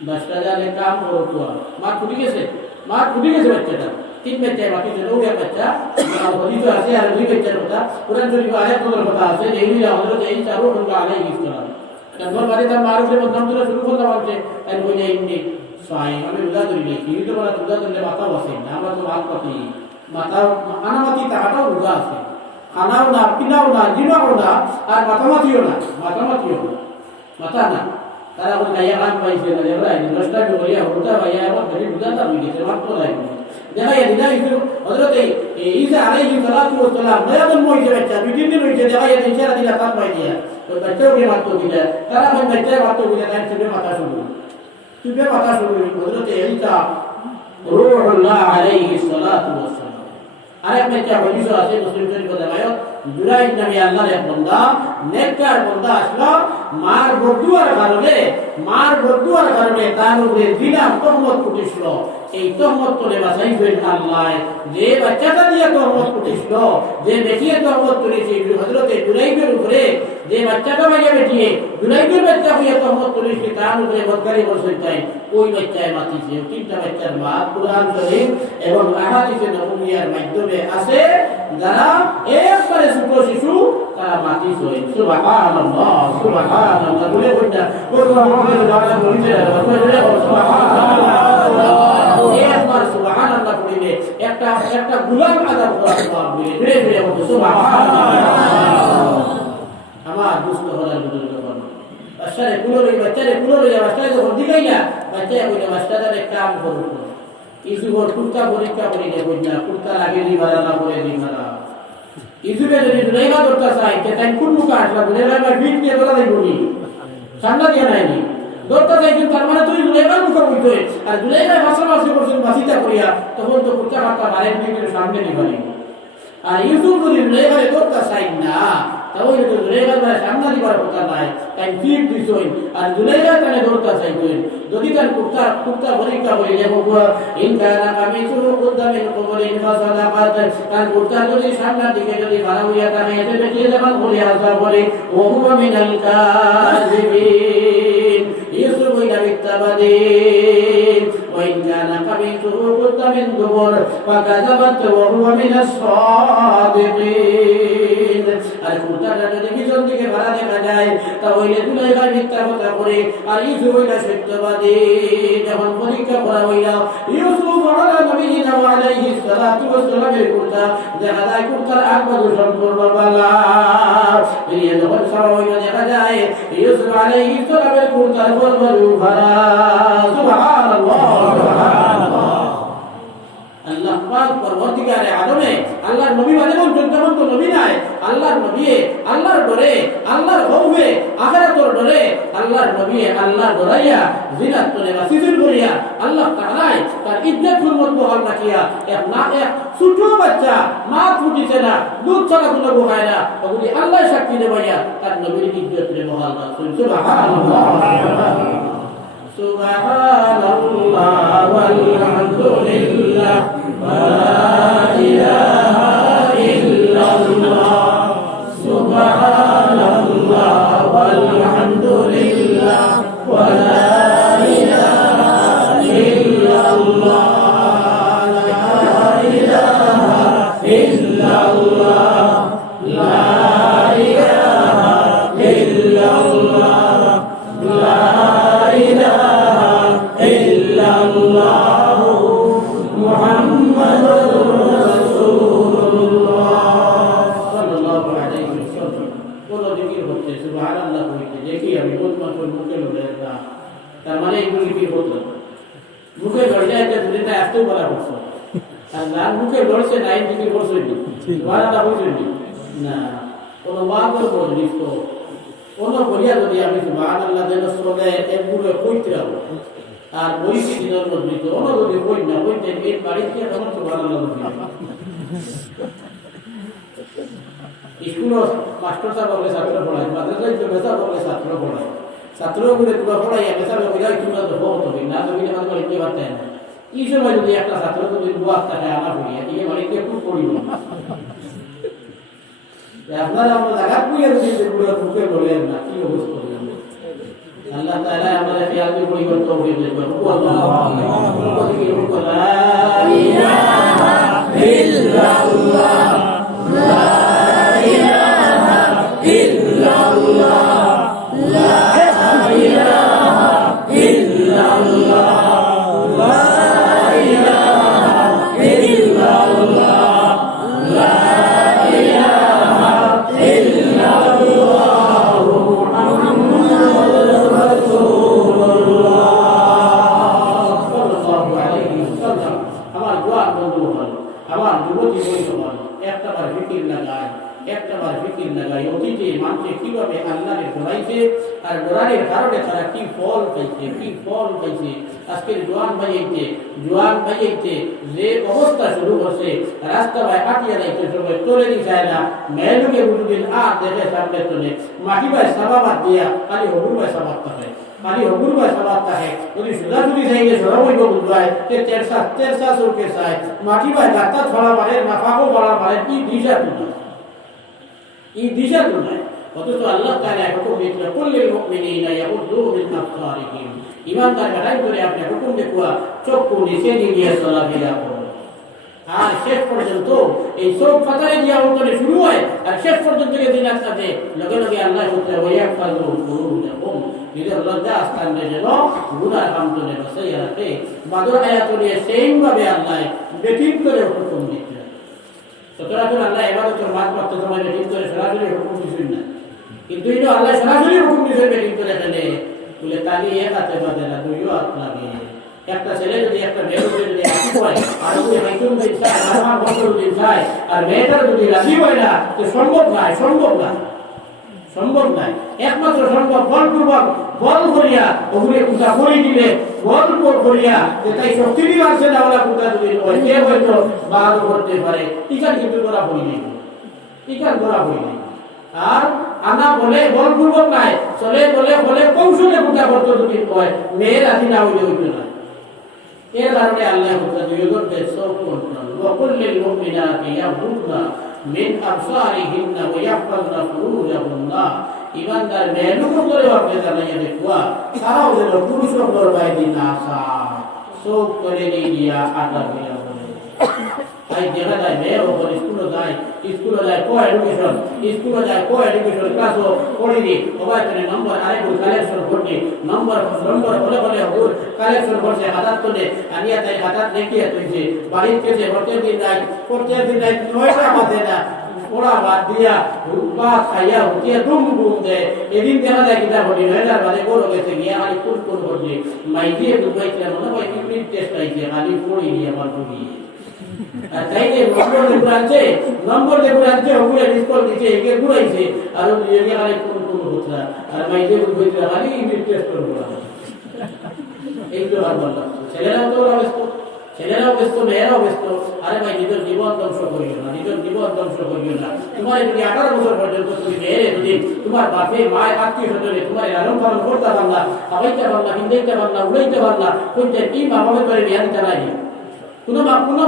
বাচ্চাটা নে কাম করো তো মা ফুটি গেছে বাচ্চাটা তিন বাচ্চা বাকি ছিল ওই বাচ্চা হদিস আছে আর দুই বাচ্চার কথা কোরআন শরীফ আয়াতের কথা আছে এই হযরত ঈসা রাদিয়াল্লাহু আলাইহি সাল্লাম তারপর বাদে তার মারুফের মধ্যম থেকে শুরু করলাম আছে তাই বলে ইন্নি সাই আমি উদা ধরি নাকি কিন্তু বলা উদা ধরলে মাথা বসে না আমরা তো ভাগ পাতি মাথা আনামাতি তাহাটাও উদা আছে খানাও না পিনাও না জিনাও না আর মাথামাতিও না মাথা না তারা বলে গায়ে কান পাইছে না এরা এই দশটা বলিয়া হতা ভাইয়া আমার ধরে উদা তা হয়ে গেছে মাত্র লাগে দেখা যায় দিনা হযরত ঈসা আলাইহিস সালাতু ওয়াস সালাম নয়াবন মইছে বাচ্চা দুই তিন দিন হইছে দেখা যায় ইশারা দিলা কান পাই দিয়া ওই বাচ্চাকে মারতো দিলা তারা ওই বাচ্চাকে মারতো দিলা তাই চুপে মাথা শুরু হযরত ঈসা রূহুল্লাহ আলাইহিস সালাতু ওয়াস সালাম আরেক বাচ্চা হদিস আছে মুসলিম শরীফে দেখায় জুরাইদ নামে আল্লাহর এক বান্দা নেককার বান্দা আসলো মার বদুয়ার কারণে তার উপরে জিনা তহমত উঠেছিল এই তহমত তুলে বাঁচাইছেন আল্লাহ যে বাচ্চাটা দিয়ে তহমত উঠেছিল যে বেটিয়ে তহমত তুলেছে হযরতে জুরাইদের উপরে যে বাচ্চাটা মাইয়া বেটিয়ে জুরাইদের বাচ্চা হইয়া তহমত তুলেছে তার উপরে বদকারি বসে চাই ওই বাচ্চায় মাতিছে তিনটা বাচ্চার মা কুরআন শরীফ এবং আহাদিসে নবুয়িয়ার মাধ্যমে আছে যারা একবারে ছোট শিশু তারা মাতিছে সুবহানাল্লাহ বলে বলটা একবার সুবহানাল্লাহ বলে একটা গুলাম আদব করা ধীরে ধীরে বলতে সুবহানাল্লাহ আমার দুষ্ট হলার বুঝতে পারো বাচ্চারে বাচ্চারে যখন দিগাইলা বাচ্চায় কইলে বাচ্চাটারে কাম করো ইসুবর কুর্তা পরীক্ষা করি দেব না কুর্তা লাগে দি ভাড়া না করে দি ভাড়া ইসুবে যদি দুলাইবা দরকার চাই তাই কোন মুখা আসলা দুলাইবা বিট দিয়ে তোলা দেবনি সামনে দিয়ে নাইনি দরকার চাই কিন্তু তার মানে তুই দুলাইবার মুখা বইতে আর দুলাইবা ভাষা করছেন বাসিতা করিয়া তখন তো কুর্তা কাটা বাড়ির দিকে সামনে নিবানি আর ইউসুফ যদি দুলাইবারে দরকার চাই না তাও এটা জুলাইখা মানে সামনা দিবার কথা নাই তাই ফিট দিছই আর জুলাইখা কানে দৌড়তা চাইছই যদি তার কুত্তা পরীক্ষা হয়ে যাবো ইনকানা কামিসু কুদ্দামিন কুবরিন ফাসাদাকাত তার কুত্তা যদি সামনের দিকে যদি ভাড়া হইয়া থাকে এতে বেঁচে যখন বলে আসা বলে ও হুয়া মিনাল কাযিবিন ইউসুফ ইলা বিত্তাবাদিন وإن كان قميصه قد من دبر فكذبت وهو من الصادقين আর কুত্তাটা যদি পিছন দিকে ভাড়া দেখা যায় তাহলে জুলাইখা মিথ্যা কথা বলে আর ইউসুফ হইলা সত্যবাদী যখন পরীক্ষা করা হইল ইউসুফ আলা নবিয়িনা ওয়া আলাইহিস সালাতু ওয়াস সালামের কুত্তা দেখা যায় কুত্তার আকবর সম্পূর্ণ বালা এই যখন সরা হইল দেখা যায় ইউসুফ আলাইহিস সালামের কুত্তার বর্বর ভাড়া সুবহানাল্লাহ আল্লাহ পাক পরবর্তীকালে আদমে আল্লাহর নবী বানাবেন যখন তো নবী নাই আল্লাহর নবী আল্লাহর ডরে আল্লাহর খৌফে আখিরাতের ডরে আল্লাহর নবী আল্লাহর ডরাইয়া জিনাত করে বা সিজুদ করিয়া আল্লাহ তাআলা তার ইজ্জত হুরমত বহাল রাখিয়া এক ছোট বাচ্চা মা ফুটিছে না দুধ ছাড়া কোনো বহায় না ওগুলি আল্লাহ সাক্ষী দেবাইয়া তার নবীর ইজ্জত রে বহাল রাখছেন সুবহানাল্লাহ সুবহানাল্লাহ ওয়ালহামদুলিল্লাহ ওয়া ইলাহা ইল্লাল্লাহ সুবহানাল্লাহ ওয়ালহামদুলিল্লাহ ওয়া ইলাহা ইল্লাল্লাহ লা ইলাহা ইল্লাল্লাহ লা ইলাহা ইল্লাল্লাহ লা তার মানে এগুলি কি হতো মুখে ধরে যায় যে দুটা এত বলা হচ্ছে আর যার মুখে ধরছে না এই দিকে বসে নি ওয়ারাটা বসে নি না কোনো বাদর বলি তো কোনো বলিয়া যদি আমি সুবহানাল্লাহ যেন সবে একগুলো কইতে রাখো আর ওই দিনের মধ্যে তো অন্য যদি কই না কইতে এই বাড়িতে তখন সুবহানাল্লাহ বলি স্কুল মাস্টার সাহেব বলে ছাত্র পড়ায় মাদ্রাসায় যে বেসা বলে ছাত্র পড়ায় ছাত্রগুলো তোমরা পড়াইয়া বেসা বলে তোমরা তো বহুত হবে না তুমি আমাদের বাড়িতে পারতেন এই সময় যদি একটা ছাত্র যদি দুয়ার থাকে আনা করিয়া এই বাড়িতে খুব পড়িব আপনারা আমরা জায়গা পুইয়া যদি পুরো মুখে বলেন না কি অবস্থা হবে আল্লাহ তাআলা আমাদের খেয়াল পরিবর্তন হয়ে যাবে লা ইলাহা ইল্লাল্লাহ লা ইলাহা ইল্লাল্লাহ লা ইলাহা ইল্লাল্লাহ লা ইলাহা ইল্লাল্লাহ লা ইলাহা ইল্লাল্লাহ মুহাম্মাদুর রাসূলুল্লাহ সাল্লাল্লাহু আলাইহি ওয়াসাল্লাম আমার দোয়া বন্ধু হল আমার যুবতী বন্ধু হল একটাবার ফিকির লাগাই অতীতে মানুষে কিভাবে আল্লাহরে ডরাইছে আর ডরারের কারণে তারা কি ফল পাইছে আজকের জোয়ান ভাইয়াইতে যে অবস্থা শুরু হচ্ছে রাস্তা ভাই কাটিয়া যাইতে সময় চলে দি যায় না মেয়েকে বুঝুদিন আর দেখে সামনে চলে মাটি ভাই সাবাবাদ দিয়া খালি হবুর ভাই সাবাদ থাকে যদি সুদাসুদি যাইলে সরবইব বুঝবাই তে তেরসা চোরকে চাই মাটি ভাই গাত্তা ছড়া মারে নাফাকো বড়া মারে কি দিশা তো নাই অথচ আল্লাহ তাআলা হুকুম দিয়েছেন কুল্লিল মুমিনিনা ইয়াগুদ্দু মিন আবসারিহিম ইমানদার গাড়াই করে আপনি হুকুম দেখুয়া চক্ষু নিচে দিয়ে চলাফেরা করুন আর শেষ পর্যন্ত এই সব ফাতারে দিয়া উত্তরে শুরু হয় আর শেষ পর্যন্ত যদি না থাকে লগে লগে আল্লাহ উত্তরে ওয়া ফাজু ফুরুজাকুম নিজের লজ্জা স্থানে যেন গুনাহ কামতনে বসাইয়া রাখে বাদর আয়াতনে সেইম ভাবে আল্লাহ বেঠিক করে হুকুম দিচ্ছেন সচরাচর আল্লাহ ইবাদতের মাঝ করতে সময় বেঠিক করে সরাসরি হুকুম দিচ্ছেন না কিন্তু এটা আল্লাহ সরাসরি হুকুম দিচ্ছেন বেঠিক করে এখানে বলে তালি এক হাতে বাঁধে না দুইও হাত লাগে একটা ছেলে যদি একটা মেয়ে যদি রাজি হয় আর ওই মাইকুম দিন চায় আমার বছর দিন চায় আর মেয়েটার যদি রাজি হয় না তো সম্ভব নাই একমাত্র সম্ভব বল করিয়া ওগুলি কুটা করে দিলে বল করিয়া যে তাই শক্তি দিয়ে আসছে না ওরা কুটা যদি কে হয়তো বাদ করতে পারে ইকান কিন্তু ধরা হই নাই আর আনা বলে বলপূর্বক নাই, চলে বলে বলে কৌশলে গোটা করতে যদি হয়, মেয়ের আদি না হইলে হইতো না। এর কারণে আল্লাহ দুইজনকে সব কন্ট্রোল ওয়াকুল্লিল মুমিনাতি ইয়াগুদনা মিন আবসারিহিন্না ওয়া ইয়াহফাজনা ফুরুজাহুন্না। ইমানদার মেয়েদের করে আপনি জানাইয়া দেখুয়া তারাও যেন পুরুষের দরবারে দিন আসা সব করে দিয়া আটা দিয়া বলে। তাই দেখা যায় মেয়ের ওপর স্কুলে যায় কো এডুকেশন ক্লাসও পড়িনি সবাই তুমি নম্বর আরেক কালেকশন করছি নম্বর হলে বলে ওর কালেকশন করছে হাতাত তোলে আনিয়া তাই হাতাত দেখিয়ে তুইছে বাড়ির কেছে প্রত্যেক দিন নাই 9টা বাজে না ওরা বাদ দিয়া বা খাইয়া উঠিয়া ডুম দেয়। এদিন দেখা যায় কিনা বলি 9টার বাজে বড় গেছে গিয়া খালি ফুল করছে মাই দিয়ে দুবাইছে মনে হয় ইউনিট টেস্ট আইছে খালি পড়ি নিয়ে আমার পড়ি তাইলে নম্বর দেখে আনছে ওগুলো স্কুল দিছে একে ঘুরাইছে আর একে খালি কোন হচ্ছে আর মাই দিয়ে দুবাইছে খালি ইউনিট টেস্ট করবো এইগুলো ভালো লাগছে। ছেলেরাও ব্যস্ত মেয়েরাও ব্যস্ত। আরে ভাই নিজের জীবন ধ্বংস করিও না। তোমার যদি 18 বছর পর্যন্ত তুমি মেয়েরে যদি তোমার বাপে মায় আত্মীয় স্বজনে তোমার লালন পালন করতে পারলা, খাবাইতে পারলা, হিন্দাইতে পারলা, উড়াইতে পারলা, কোনটা কি বাবাকে করে বিয়া দিতে নাই কোনো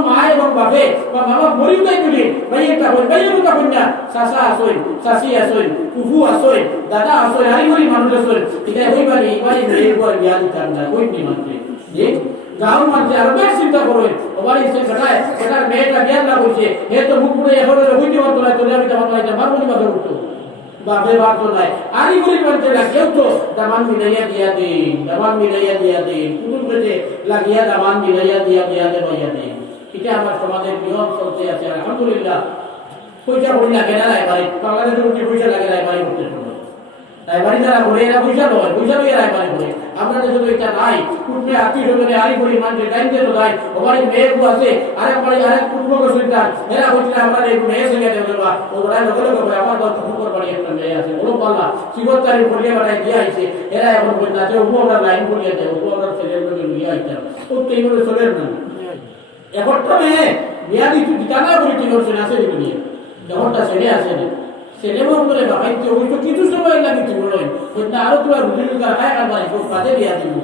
মা এবং বাপে বা বাবা মরিও তাই বলি ভাই একটা হই ভাই একটা কন্যা চাচা আসই চাচি আসই কুফু আসই দাদা আসই হারি মানুষ আসই এটা হইবানি এবারে মেয়ের পর বিয়া দিতাম না কইনি মাত্রে যে গাঁও মাঝে আরো বেশ চিন্তা করবেন ওবারে এসে ঘটায় সেটার মেয়েটা বিয়া না হয়েছে হে তো মুখ পুড়ে এখন হইতে পারতো না তোলে আমি তোমার লাইতে মারবনি বাপে উঠতো বাপে ভাবতো নাই আরি গরিব মানুষের না কেউ তো দামান মিলাইয়া দিয়া দিন কুটুম পেটে লাগিয়া দামান মিলাইয়া দিয়া ভাইয়া দিন। এটা আমার সমাজের নিয়ম চলতে আছে আলহামদুলিল্লাহ। পয়সা করি লাগে না রায়বাড়ি বাংলাদেশের উঠে পয়সা লাগে রায়বাড়ি উঠতে সময় রায়বাড়ি যারা ঘুরে এরা পয়সা নয় পয়সা লইয়া রায়বাড়ি ঘুরে আমরা দেশে তো এটা নাই কুটনে আত্মীয় স্বজনে আরি করি মানুষের টাইম দিয়ে তো যায় ওখানে মেয়ে আছে আরেক বাড়ি আরেক কুটুম্ব সুবিধা এরা হচ্ছে আমরা এই মেয়ে সঙ্গে দেবা ও বড়াই লগে আমার দশ কুকুর বাড়ি একটা মেয়ে আছে বড় পাল্লা শিবতারি বলিয়া বাড়াই দিয়ে আইছে এরা এখন বললা যে ও আমরা লাইন বলিয়া দেয় ও আমরা ছেলের লোকে লইয়া আইতাম ও তো এইভাবে চলের না এখন তো মেয়ে বিয়া দিচ্ছি ঠিকানা বলি তিন বছর আছে নিয়ে যখনটা ছেলে আসে না ছেলে বলে বাবাইতে ওই তো কিছু সময় লাগিতে বললেন না আরো তোমার রুজিরোজগার খায় আর মানে খুব কাজে বিয়া দিব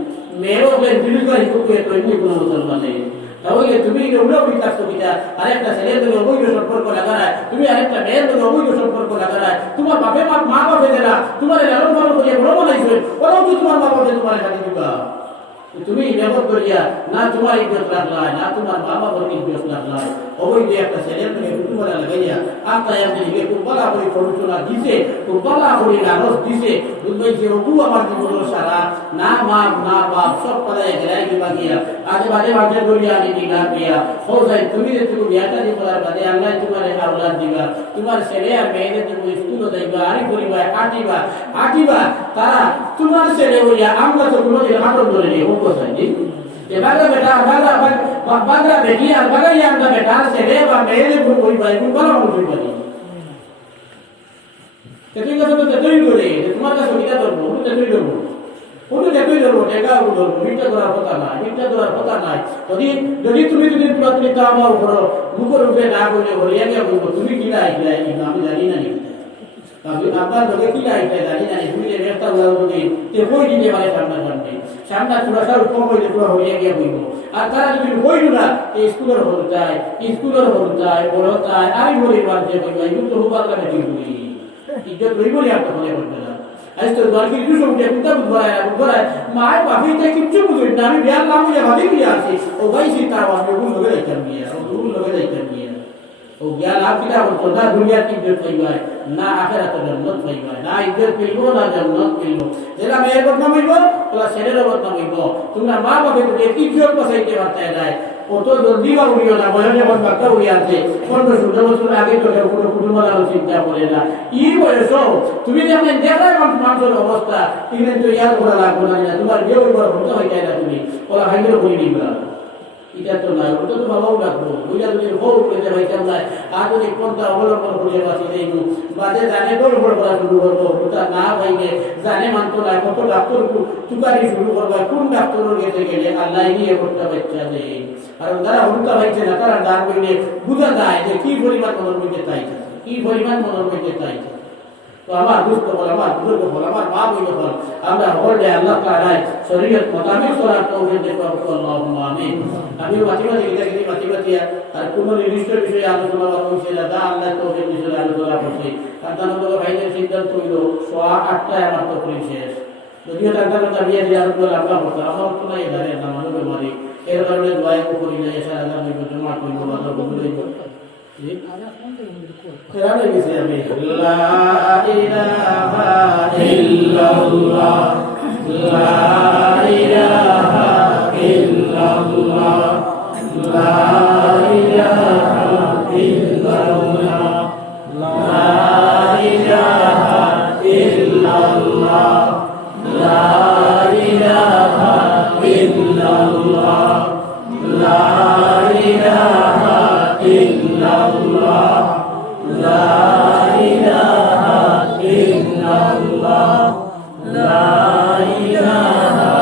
মেয়েরও রুজিরোজগার হিসেবে তৈরি কোনো মুসলমান নেই। তাহলে তুমি উড়ে উড়ি থাকতো কিনা আরেকটা ছেলের লোক অবৈধ সম্পর্ক লাগায় তুমি আরেকটা মেয়ের লোক অবৈধ সম্পর্ক লাগায় তোমার বাপে মা বাপে দেনা তোমার লালন পালন করিয়া বড় বানাইছে ওরাও তো তোমার মা বাপে তোমার খালি দিবা তুমি ব্যবহার করিয়া না তোমার ইজ্জত রাখলাই না তোমার মা বাবার ইজ্জত রাখলাই অবৈধ একটা ছেলের থেকে কুটুম্বরা লাগাইয়া আপনার একদিকে খুব বলা করে প্ররোচনা দিছে খুব বলা করে লালচ দিছে বুঝবাইছে ওটু আমার জীবন সারা না মা না বাপ সব পালায় গেলাই দিবা গিয়া আজে বাজে করিয়া আমি দিলা গিয়া ও যাই তুমি যে তুমি বিয়াটা দিব বাদে আল্লাহ তোমার আওলাদ দিবা তোমার ছেলে আর মেয়েদের তুমি স্কুলে যাইবা আরি করিবা আটিবা তারা তোমার ছেলে হইয়া আমরা তো কোনোদিন হাতন ধরে নেই ও কোথায় যে বাগা বেটা বাগা বেটি আর বাগাই আমরা বেটা ছেলে বা মেয়েদের কোন ভাই কোন ভালো মানুষ হইবা তুই কথা তো তেতই করে তোমার কাছে কিটা ধরবো তেতই ধরবো টেকা ধরবো মিথ্যা ধরার কথা নাই যদি তুমি পুরাতনি তা আমার উপর মুখের উপরে না বলে হরিয়া গিয়া বলবো তুমি কিনা আইলাই আমি জানি না আপনার লোকে কিনা আইলাই জানি না তুমি যে ব্যবস্থা উদাহরণ তে বই দিতে পারে সামনা চূড়াশা উপম হইলে পুরো হরিয়া গিয়া বইব আর তারা যদি বইল না স্কুলের হল চায় বড় চায় আমি বলি মানছে বইবা এগুলো তো হুবার লাগে ঠিক বলি ইজ্জত লইবলি আপনার মনে করতে না আজ তো দরকার কিছু উঠে কুতা বুধবারায় মায়ের বাপিতে কিচ্ছু বুঝুই না আমি বিয়ার নাম বুঝে ভাবি গিয়ে আছি ও ভাই তার আমি ওগুলো লগে যাইতাম গিয়ে ও জ্ঞান আপিটা বলতো না দুনিয়ার ইজ্জত পাইবায় না আখেরাত জান্নাত পাইবায় না ইজ্জত পেইব না জান্নাত পেইব যেটা মেয়ের বদনাম হইব ওলা ছেলের বদনাম হইব তোমরা মা বাপে যদি ইজ্জত বাঁচাইতে পারতে যায় অত জলদি বা উড়িও না বয়স যখন বাচ্চা উড়ি আছে 15-16 বছর আগে তো কোনো কুটুম্ব চিন্তা করে না ই বয়স তুমি যখন দেখায় মানুষের অবস্থা এখানে তো ইয়ার করা লাগবো না তোমার বিয়ে হইতে হয়ে যায় না তুমি ওরা ভাইয়ের করি নিবা এটা তো নাই ওটা তো বাবাও লাগবো বুঝা যদি হোক পেতে ভাইতাম না আধুনিক পন্থা অবলম্বন করে বাঁচি যাইব বাদে জানে বড় করা শুরু করবো ওটা না ভাইবে জানে মানতো না কত ডাক্তার চুকারি শুরু করবা কোন ডাক্তারের গেছে গেলে আল্লাহ নিয়ে করতে বাচ্চা দেয় কারণ তারা হুলকা ভাইছে না তারা ডাক বইলে বুঝা যায় যে কি পরিমাণ মনের মধ্যে চাইছে তো আমার দুস্থ হল, আমার বুজুর্গ হল, আমার মা বই হল, আমরা হলে আল্লাহ তাআলা শরীরের মোতাবেক করার তৌফিক দেব। আল্লাহুম্মা আমিন। আমি মাঝে মাঝে আর কোন নির্দিষ্ট বিষয়ে আলোচনা করছি না, যা আল্লাহ তৌফিক বিষয়ে আলোচনা করছি। সাধারণত ভাইদের সিদ্ধান্ত হইল 8:30 আমার তকরির শেষ। যদিও তার বিয়ে দিয়ে আল্লাহ করতে আমার তো নাই জানে না মানুষ বেমারি, এর কারণে দোয়া করি না, এসে আল্লাহ জমা করবো বাজার বলে কেরানে গেছি আমি। লা ইলাহা ইল্লাল্লাহ, লা ইলাহা ইল্লাল্লাহ, লা ইলাহা ইল্লাল্লাহ, লা ইলাহা ইল্লাল্লাহ, লা ইলাহা ইল্লাল্লাহ, লা ইলাহা ইল্লাল্লাহ, লা ইলাহা ইল্লাল্লাহ, লা ইলাহা ইল্লাল্লাহ, লা ইলাহা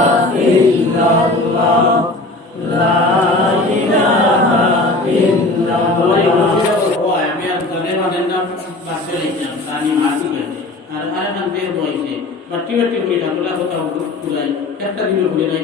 ইল্লাল্লাহ। আমি আর গানের মানের নাম বাচ্চা লিখলাম, তানি মাসি গেছে আর আরেকখান বের বয়সে বাটি বাটি করে ঠাকুরা কোথাও একটা দিনও ভুলে নাই।